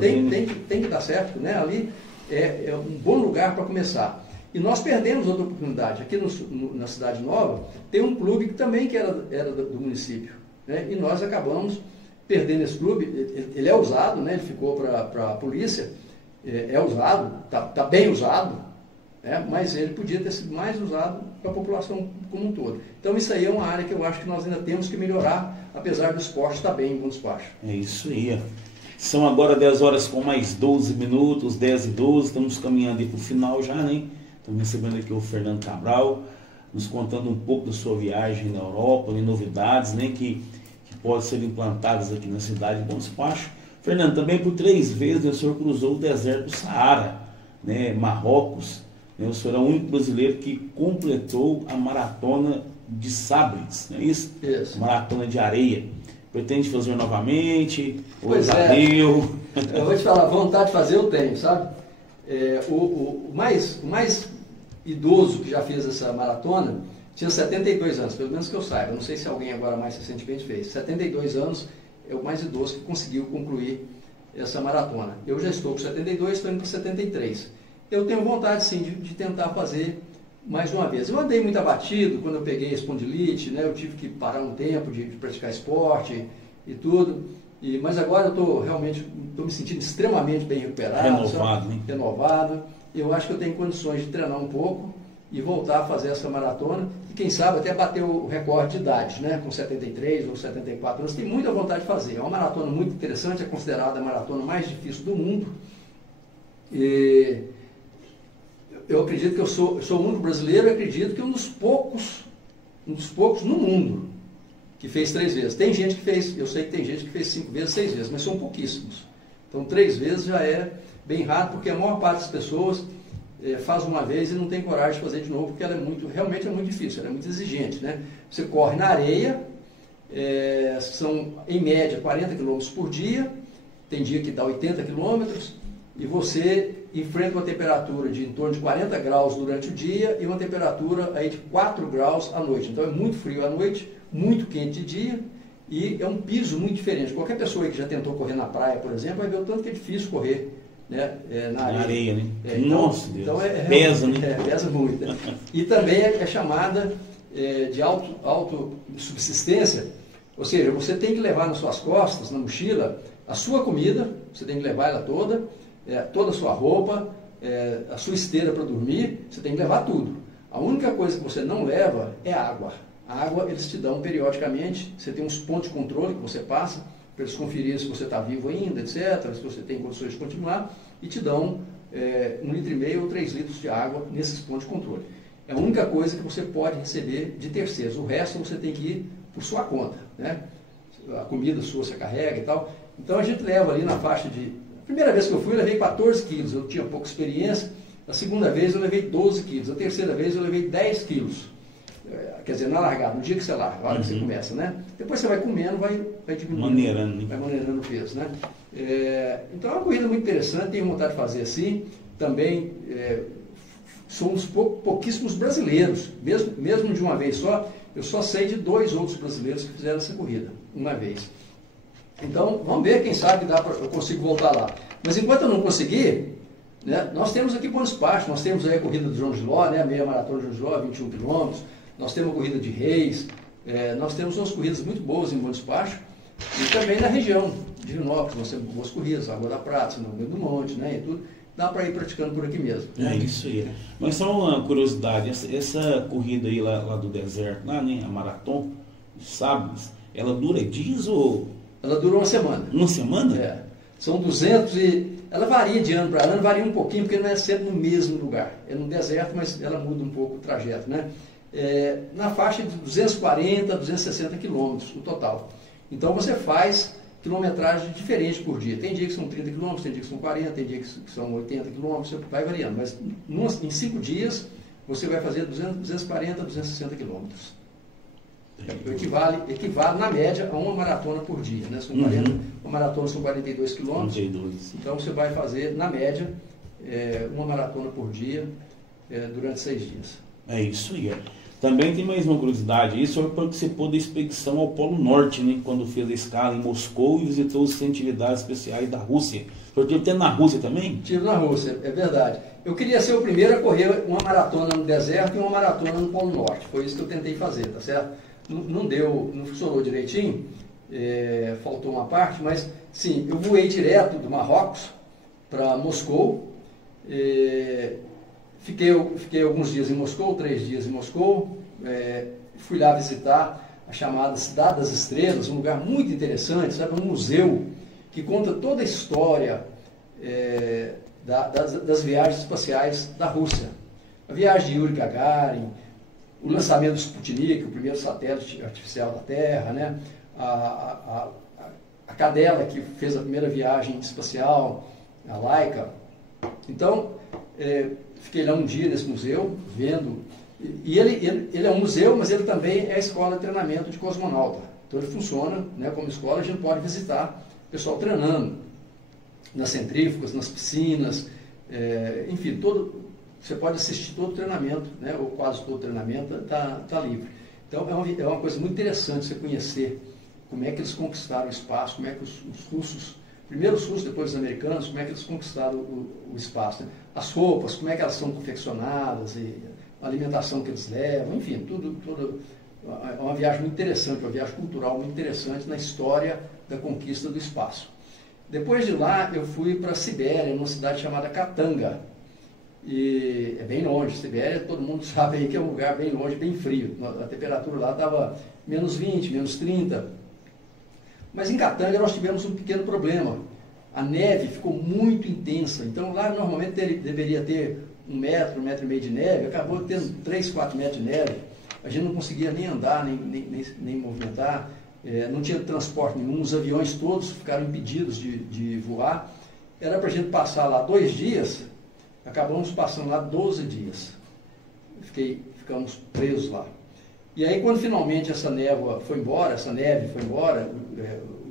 Tem que dar certo, né? Ali é um bom lugar para começar. E nós perdemos outra oportunidade. Aqui na Cidade Nova tem um clube que também era do município, né? E nós acabamos perdendo esse clube. Ele é usado, né? Ele ficou para a polícia, é usado, está bem usado, né? Mas ele podia ter sido mais usado para a população como um todo. Então isso aí é uma área que eu acho que nós ainda temos que melhorar, apesar do esporte estar bem em Bom Despacho. É isso aí. São agora 10 horas com mais 12 minutos, 10 e 12, estamos caminhando para o final já, né? Estamos recebendo aqui o Fernando Cabral, nos contando um pouco da sua viagem na Europa, de novidades, né, que podem ser implantadas aqui na cidade de Bom Despacho. Fernando, também por 3 vezes o senhor cruzou o deserto do Saara, né, Marrocos, né, o senhor é o único brasileiro que completou a maratona de Sabres, não é isso? Isso. Maratona de areia. Pretende fazer novamente? Pois eu vou te falar, vontade de fazer eu tenho, sabe? O mais idoso que já fez essa maratona tinha 72 anos, pelo menos que eu saiba. Não sei se alguém agora mais recentemente fez. 72 anos é o mais idoso que conseguiu concluir essa maratona. Eu já estou com 72, estou indo para 73. Eu tenho vontade, sim, de tentar fazer mais uma vez. Eu andei muito abatido quando eu peguei a espondilite, né? Eu tive que parar um tempo de praticar esporte e tudo. Mas agora eu estou realmente me sentindo extremamente bem recuperado. Renovado. Eu acho que eu tenho condições de treinar um pouco e voltar a fazer essa maratona. E quem sabe até bater o recorde de idade, né? Com 73 ou 74 anos. Tenho muita vontade de fazer. É uma maratona muito interessante, é considerada a maratona mais difícil do mundo. E eu acredito que eu sou o único brasileiro, eu acredito que um dos poucos no mundo que fez 3 vezes. Tem gente que fez, eu sei que tem gente que fez 5 vezes, 6 vezes, mas são pouquíssimos. Então 3 vezes já é bem raro, porque a maior parte das pessoas faz uma vez e não tem coragem de fazer de novo, porque ela realmente é muito difícil, ela é muito exigente, né? Você corre na areia, são em média 40 km por dia, tem dia que dá 80 km, e você enfrenta uma temperatura de em torno de 40 graus durante o dia e uma temperatura aí de 4 graus à noite. Então é muito frio à noite, muito quente de dia, e é um piso muito diferente. Qualquer pessoa que já tentou correr na praia, por exemplo, vai ver o tanto que é difícil correr, né, na areia, né? Nossa, Deus. Então Pesa, né? Pesa muito. Né? E também é chamada de autossubsistência, ou seja, você tem que levar nas suas costas, na mochila, a sua comida, você tem que levar ela toda a sua roupa, a sua esteira para dormir, você tem que levar tudo. A única coisa que você não leva é água. A água eles te dão periodicamente, você tem uns pontos de controle que você passa, para eles conferirem se você está vivo ainda, etc., se você tem condições de continuar, e te dão 1,5 litro ou 3 litros de água nesses pontos de controle. É a única coisa que você pode receber de terceiros. O resto você tem que ir por sua conta, né? A comida sua você carrega e tal. Então a gente leva ali na faixa de... A primeira vez que eu fui, eu levei 14 quilos, eu tinha pouca experiência. A segunda vez eu levei 12 quilos, a terceira vez eu levei 10 quilos. Quer dizer, na largada, no dia que você larga, na hora que você começa, né? Depois você vai comendo, vai diminuindo, vai maneirando o peso, né? Então é uma corrida muito interessante, tenho vontade de fazer assim. Também somos pouquíssimos brasileiros, mesmo de uma vez só, eu só sei de 2 outros brasileiros que fizeram essa corrida, uma vez. Então, vamos ver, quem sabe eu consigo voltar lá. Mas enquanto eu não conseguir, né, nós temos aqui Bom Despacho, nós temos aí a corrida do João Giló, né, a meia maratona do João Giló, 21 quilômetros, nós temos a corrida de Reis, nós temos umas corridas muito boas em Bom Despacho, e também na região de Divinópolis, nós temos boas corridas, Água da Prata, no meio do monte, né, e tudo. Dá para ir praticando por aqui mesmo. É isso aí. Mas só uma curiosidade, essa corrida aí lá do deserto, lá, né, a maratona, sábados, ela dura dias ou... Ela dura uma semana. Uma semana? São 200 e... Ela varia de ano para ano, varia um pouquinho, porque não é sempre no mesmo lugar. É no deserto, mas ela muda um pouco o trajeto, né? Na faixa de 240 a 260 quilômetros, o total. Então você faz quilometragem diferente por dia. Tem dia que são 30 quilômetros, tem dia que são 40, tem dia que são 80 quilômetros, vai variando. Mas em 5 dias você vai fazer 240 a 260 quilômetros. Equivale na média a uma maratona por dia, né? São 40, uma maratona são 42 quilômetros. Então você vai fazer, na média, uma maratona por dia durante 6 dias. É isso aí. Também tem mais uma curiosidade, isso é participou da expedição ao Polo Norte, né? Quando fez a escala em Moscou e visitou os centros de atividades especiais da Rússia. O senhor teve na Rússia também? Tive na Rússia, é verdade. Eu queria ser o primeiro a correr uma maratona no deserto e uma maratona no Polo Norte. Foi isso que eu tentei fazer, tá certo? Não deu, não funcionou direitinho, faltou uma parte, mas sim, eu voei direto do Marrocos para Moscou, fiquei alguns dias em Moscou, 3 dias em Moscou, fui lá visitar a chamada Cidade das Estrelas, um lugar muito interessante, sabe, um museu que conta toda a história das viagens espaciais da Rússia. A viagem de Yuri Gagarin, o lançamento do Sputnik, o primeiro satélite artificial da Terra, né? a cadela que fez a primeira viagem espacial, a Laika. Então, fiquei lá um dia nesse museu, vendo. E ele é um museu, mas ele também é a escola de treinamento de cosmonauta. Então ele funciona, né, como escola, a gente pode visitar o pessoal treinando nas centrífugas, nas piscinas, enfim, você pode assistir todo o treinamento, né, ou quase todo o treinamento está livre. Então é uma coisa muito interessante você conhecer como é que eles conquistaram o espaço, como é que os russos, primeiro os russos, depois os americanos, como é que eles conquistaram o espaço. Né? As roupas, como é que elas são confeccionadas, e a alimentação que eles levam, enfim, tudo é uma viagem muito interessante, uma viagem cultural muito interessante na história da conquista do espaço. Depois de lá, eu fui para a Sibéria, numa cidade chamada Khatanga. E é bem longe, Sibéria, todo mundo sabe aí que é um lugar bem longe, bem frio. A temperatura lá estava menos 20, menos 30. Mas em Khatanga nós tivemos um pequeno problema. A neve ficou muito intensa, então lá normalmente deveria ter 1 metro, 1,5 metro de neve, acabou tendo 3, 4 metros de neve. A gente não conseguia nem andar, nem movimentar, não tinha transporte nenhum, os aviões todos ficaram impedidos de voar. Era para a gente passar lá 2 dias, acabamos passando lá 12 dias. Ficamos presos lá. E aí, quando finalmente essa neve foi embora,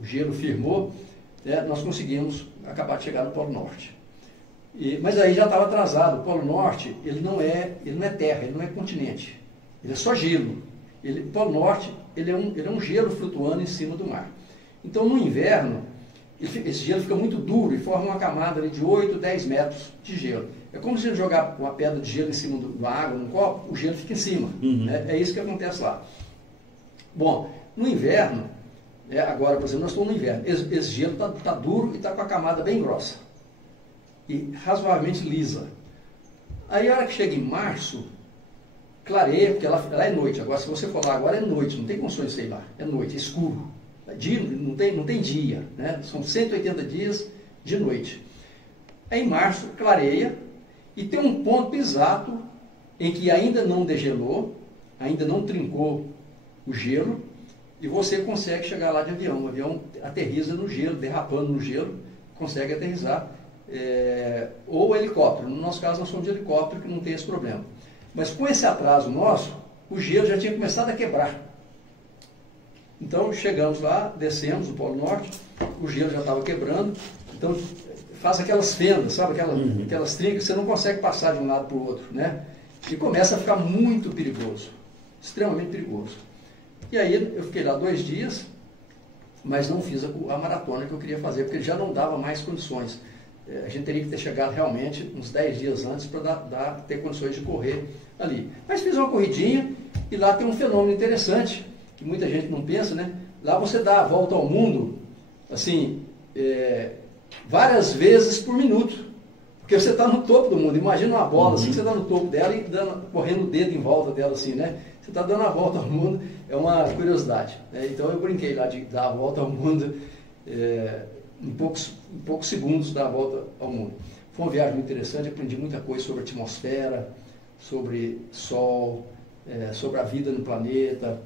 o gelo firmou, nós conseguimos acabar de chegar no Polo Norte. Mas aí já estava atrasado. O Polo Norte, ele não é terra, ele não é continente. Ele é só gelo. O Polo Norte, ele é um gelo flutuando em cima do mar. Então, no inverno, esse gelo fica muito duro e forma uma camada ali de 8, 10 metros de gelo. É como se a gente jogar uma pedra de gelo em cima da água, num copo, o gelo fica em cima. É isso que acontece lá. Bom, no inverno, agora, por exemplo, nós estamos no inverno, esse gelo está duro e está com a camada bem grossa. E razoavelmente lisa. Aí, a hora que chega em março, clareia, porque lá é noite. Agora, se você for lá agora, é noite, não tem condições de sair lá. É noite, é escuro. Dia, não tem dia, né? São 180 dias de noite. Aí, em março, clareia e tem um ponto exato em que ainda não degelou, ainda não trincou o gelo, e você consegue chegar lá de avião. O avião aterriza no gelo, derrapando no gelo, consegue aterrissar, ou helicóptero. No nosso caso, nós somos de helicóptero, que não tem esse problema. Mas com esse atraso nosso, o gelo já tinha começado a quebrar. Então, chegamos lá, descemos no Polo Norte, o gelo já estava quebrando, então faz aquelas fendas, sabe, aquelas trincas, você não consegue passar de um lado para o outro, né? E começa a ficar muito perigoso, extremamente perigoso. E aí eu fiquei lá 2 dias, mas não fiz a maratona que eu queria fazer, porque já não dava mais condições. A gente teria que ter chegado realmente uns 10 dias antes para ter condições de correr ali. Mas fiz uma corridinha, e lá tem um fenômeno interessante, que muita gente não pensa, né? Lá você dá a volta ao mundo, assim, várias vezes por minuto, porque você está no topo do mundo. Imagina uma bola assim, que você está no topo dela e correndo o dedo em volta dela assim, né? Você está dando a volta ao mundo, é uma curiosidade, né? Então eu brinquei lá de dar a volta ao mundo, em poucos segundos dar a volta ao mundo. Foi uma viagem muito interessante, aprendi muita coisa sobre a atmosfera, sobre Sol, sobre a vida no planeta,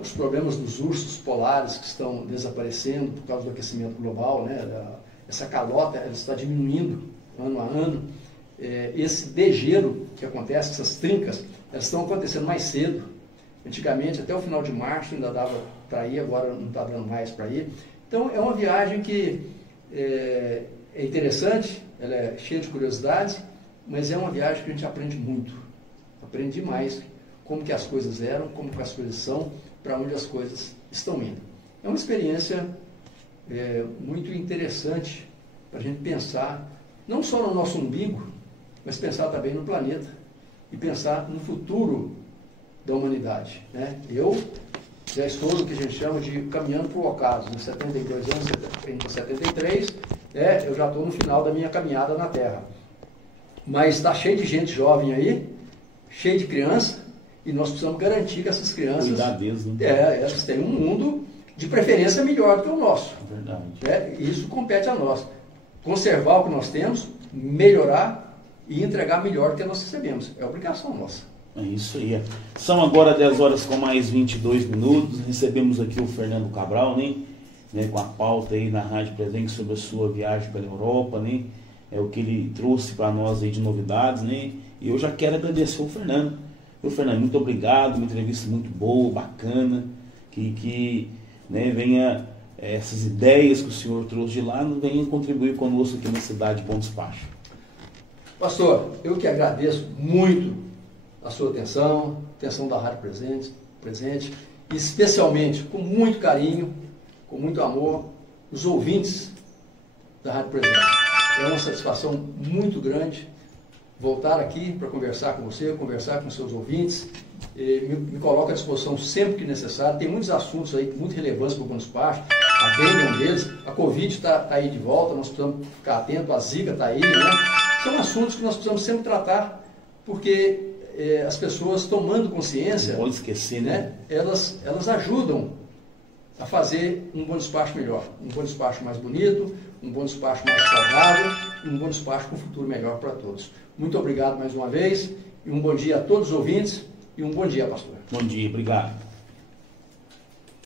os problemas dos ursos polares que estão desaparecendo por causa do aquecimento global, né? Essa calota ela está diminuindo ano a ano. Esse degelo que acontece, essas trincas, elas estão acontecendo mais cedo. Antigamente, até o final de março ainda dava para ir, agora não está dando mais para ir. Então, é uma viagem que é interessante, ela é cheia de curiosidades, mas é uma viagem que a gente aprende muito. Aprende demais como que as coisas eram, como que as coisas são, para onde as coisas estão indo. É uma experiência muito interessante para a gente pensar, não só no nosso umbigo, mas pensar também no planeta e pensar no futuro da humanidade, né? Eu já estou no que a gente chama de caminhando para o ocaso, em 72 anos, em 73, eu já estou no final da minha caminhada na Terra. Mas está cheio de gente jovem aí, cheio de criança, e nós precisamos garantir que essas crianças... Cuidar deles, né? Elas têm um mundo de preferência melhor do que o nosso. Verdade. Isso compete a nós. Conservar o que nós temos, melhorar e entregar melhor do que nós recebemos. É obrigação nossa. É isso aí. São agora 10 horas com mais 22 minutos. Recebemos aqui o Fernando Cabral, né, com a pauta aí na Rádio Presente sobre a sua viagem pela Europa, né? É o que ele trouxe para nós aí de novidades, né? E eu já quero agradecer o Fernando. Fernando, muito obrigado, uma entrevista muito boa, bacana, que venha essas ideias que o senhor trouxe de lá, venham contribuir conosco aqui na cidade de Bom Despacho. Pastor, eu que agradeço muito a sua atenção da Rádio Presente, e especialmente, com muito carinho, com muito amor, os ouvintes da Rádio Presente. É uma satisfação muito grande voltar aqui para conversar com você, conversar com seus ouvintes. Me coloco à disposição sempre que necessário. Tem muitos assuntos aí, muito relevantes para o Bom Despacho. A dengue é um deles, a Covid está aí de volta, nós precisamos ficar atentos, a Zika está aí, né? São assuntos que nós precisamos sempre tratar, porque as pessoas tomando consciência, não pode esquecer, né? Elas ajudam a fazer um Bom Despacho melhor, um Bom Despacho mais bonito, um Bom Despacho mais saudável, e um Bom Despacho com um futuro melhor para todos. Muito obrigado mais uma vez, e um bom dia a todos os ouvintes, e um bom dia, pastor. Bom dia, obrigado.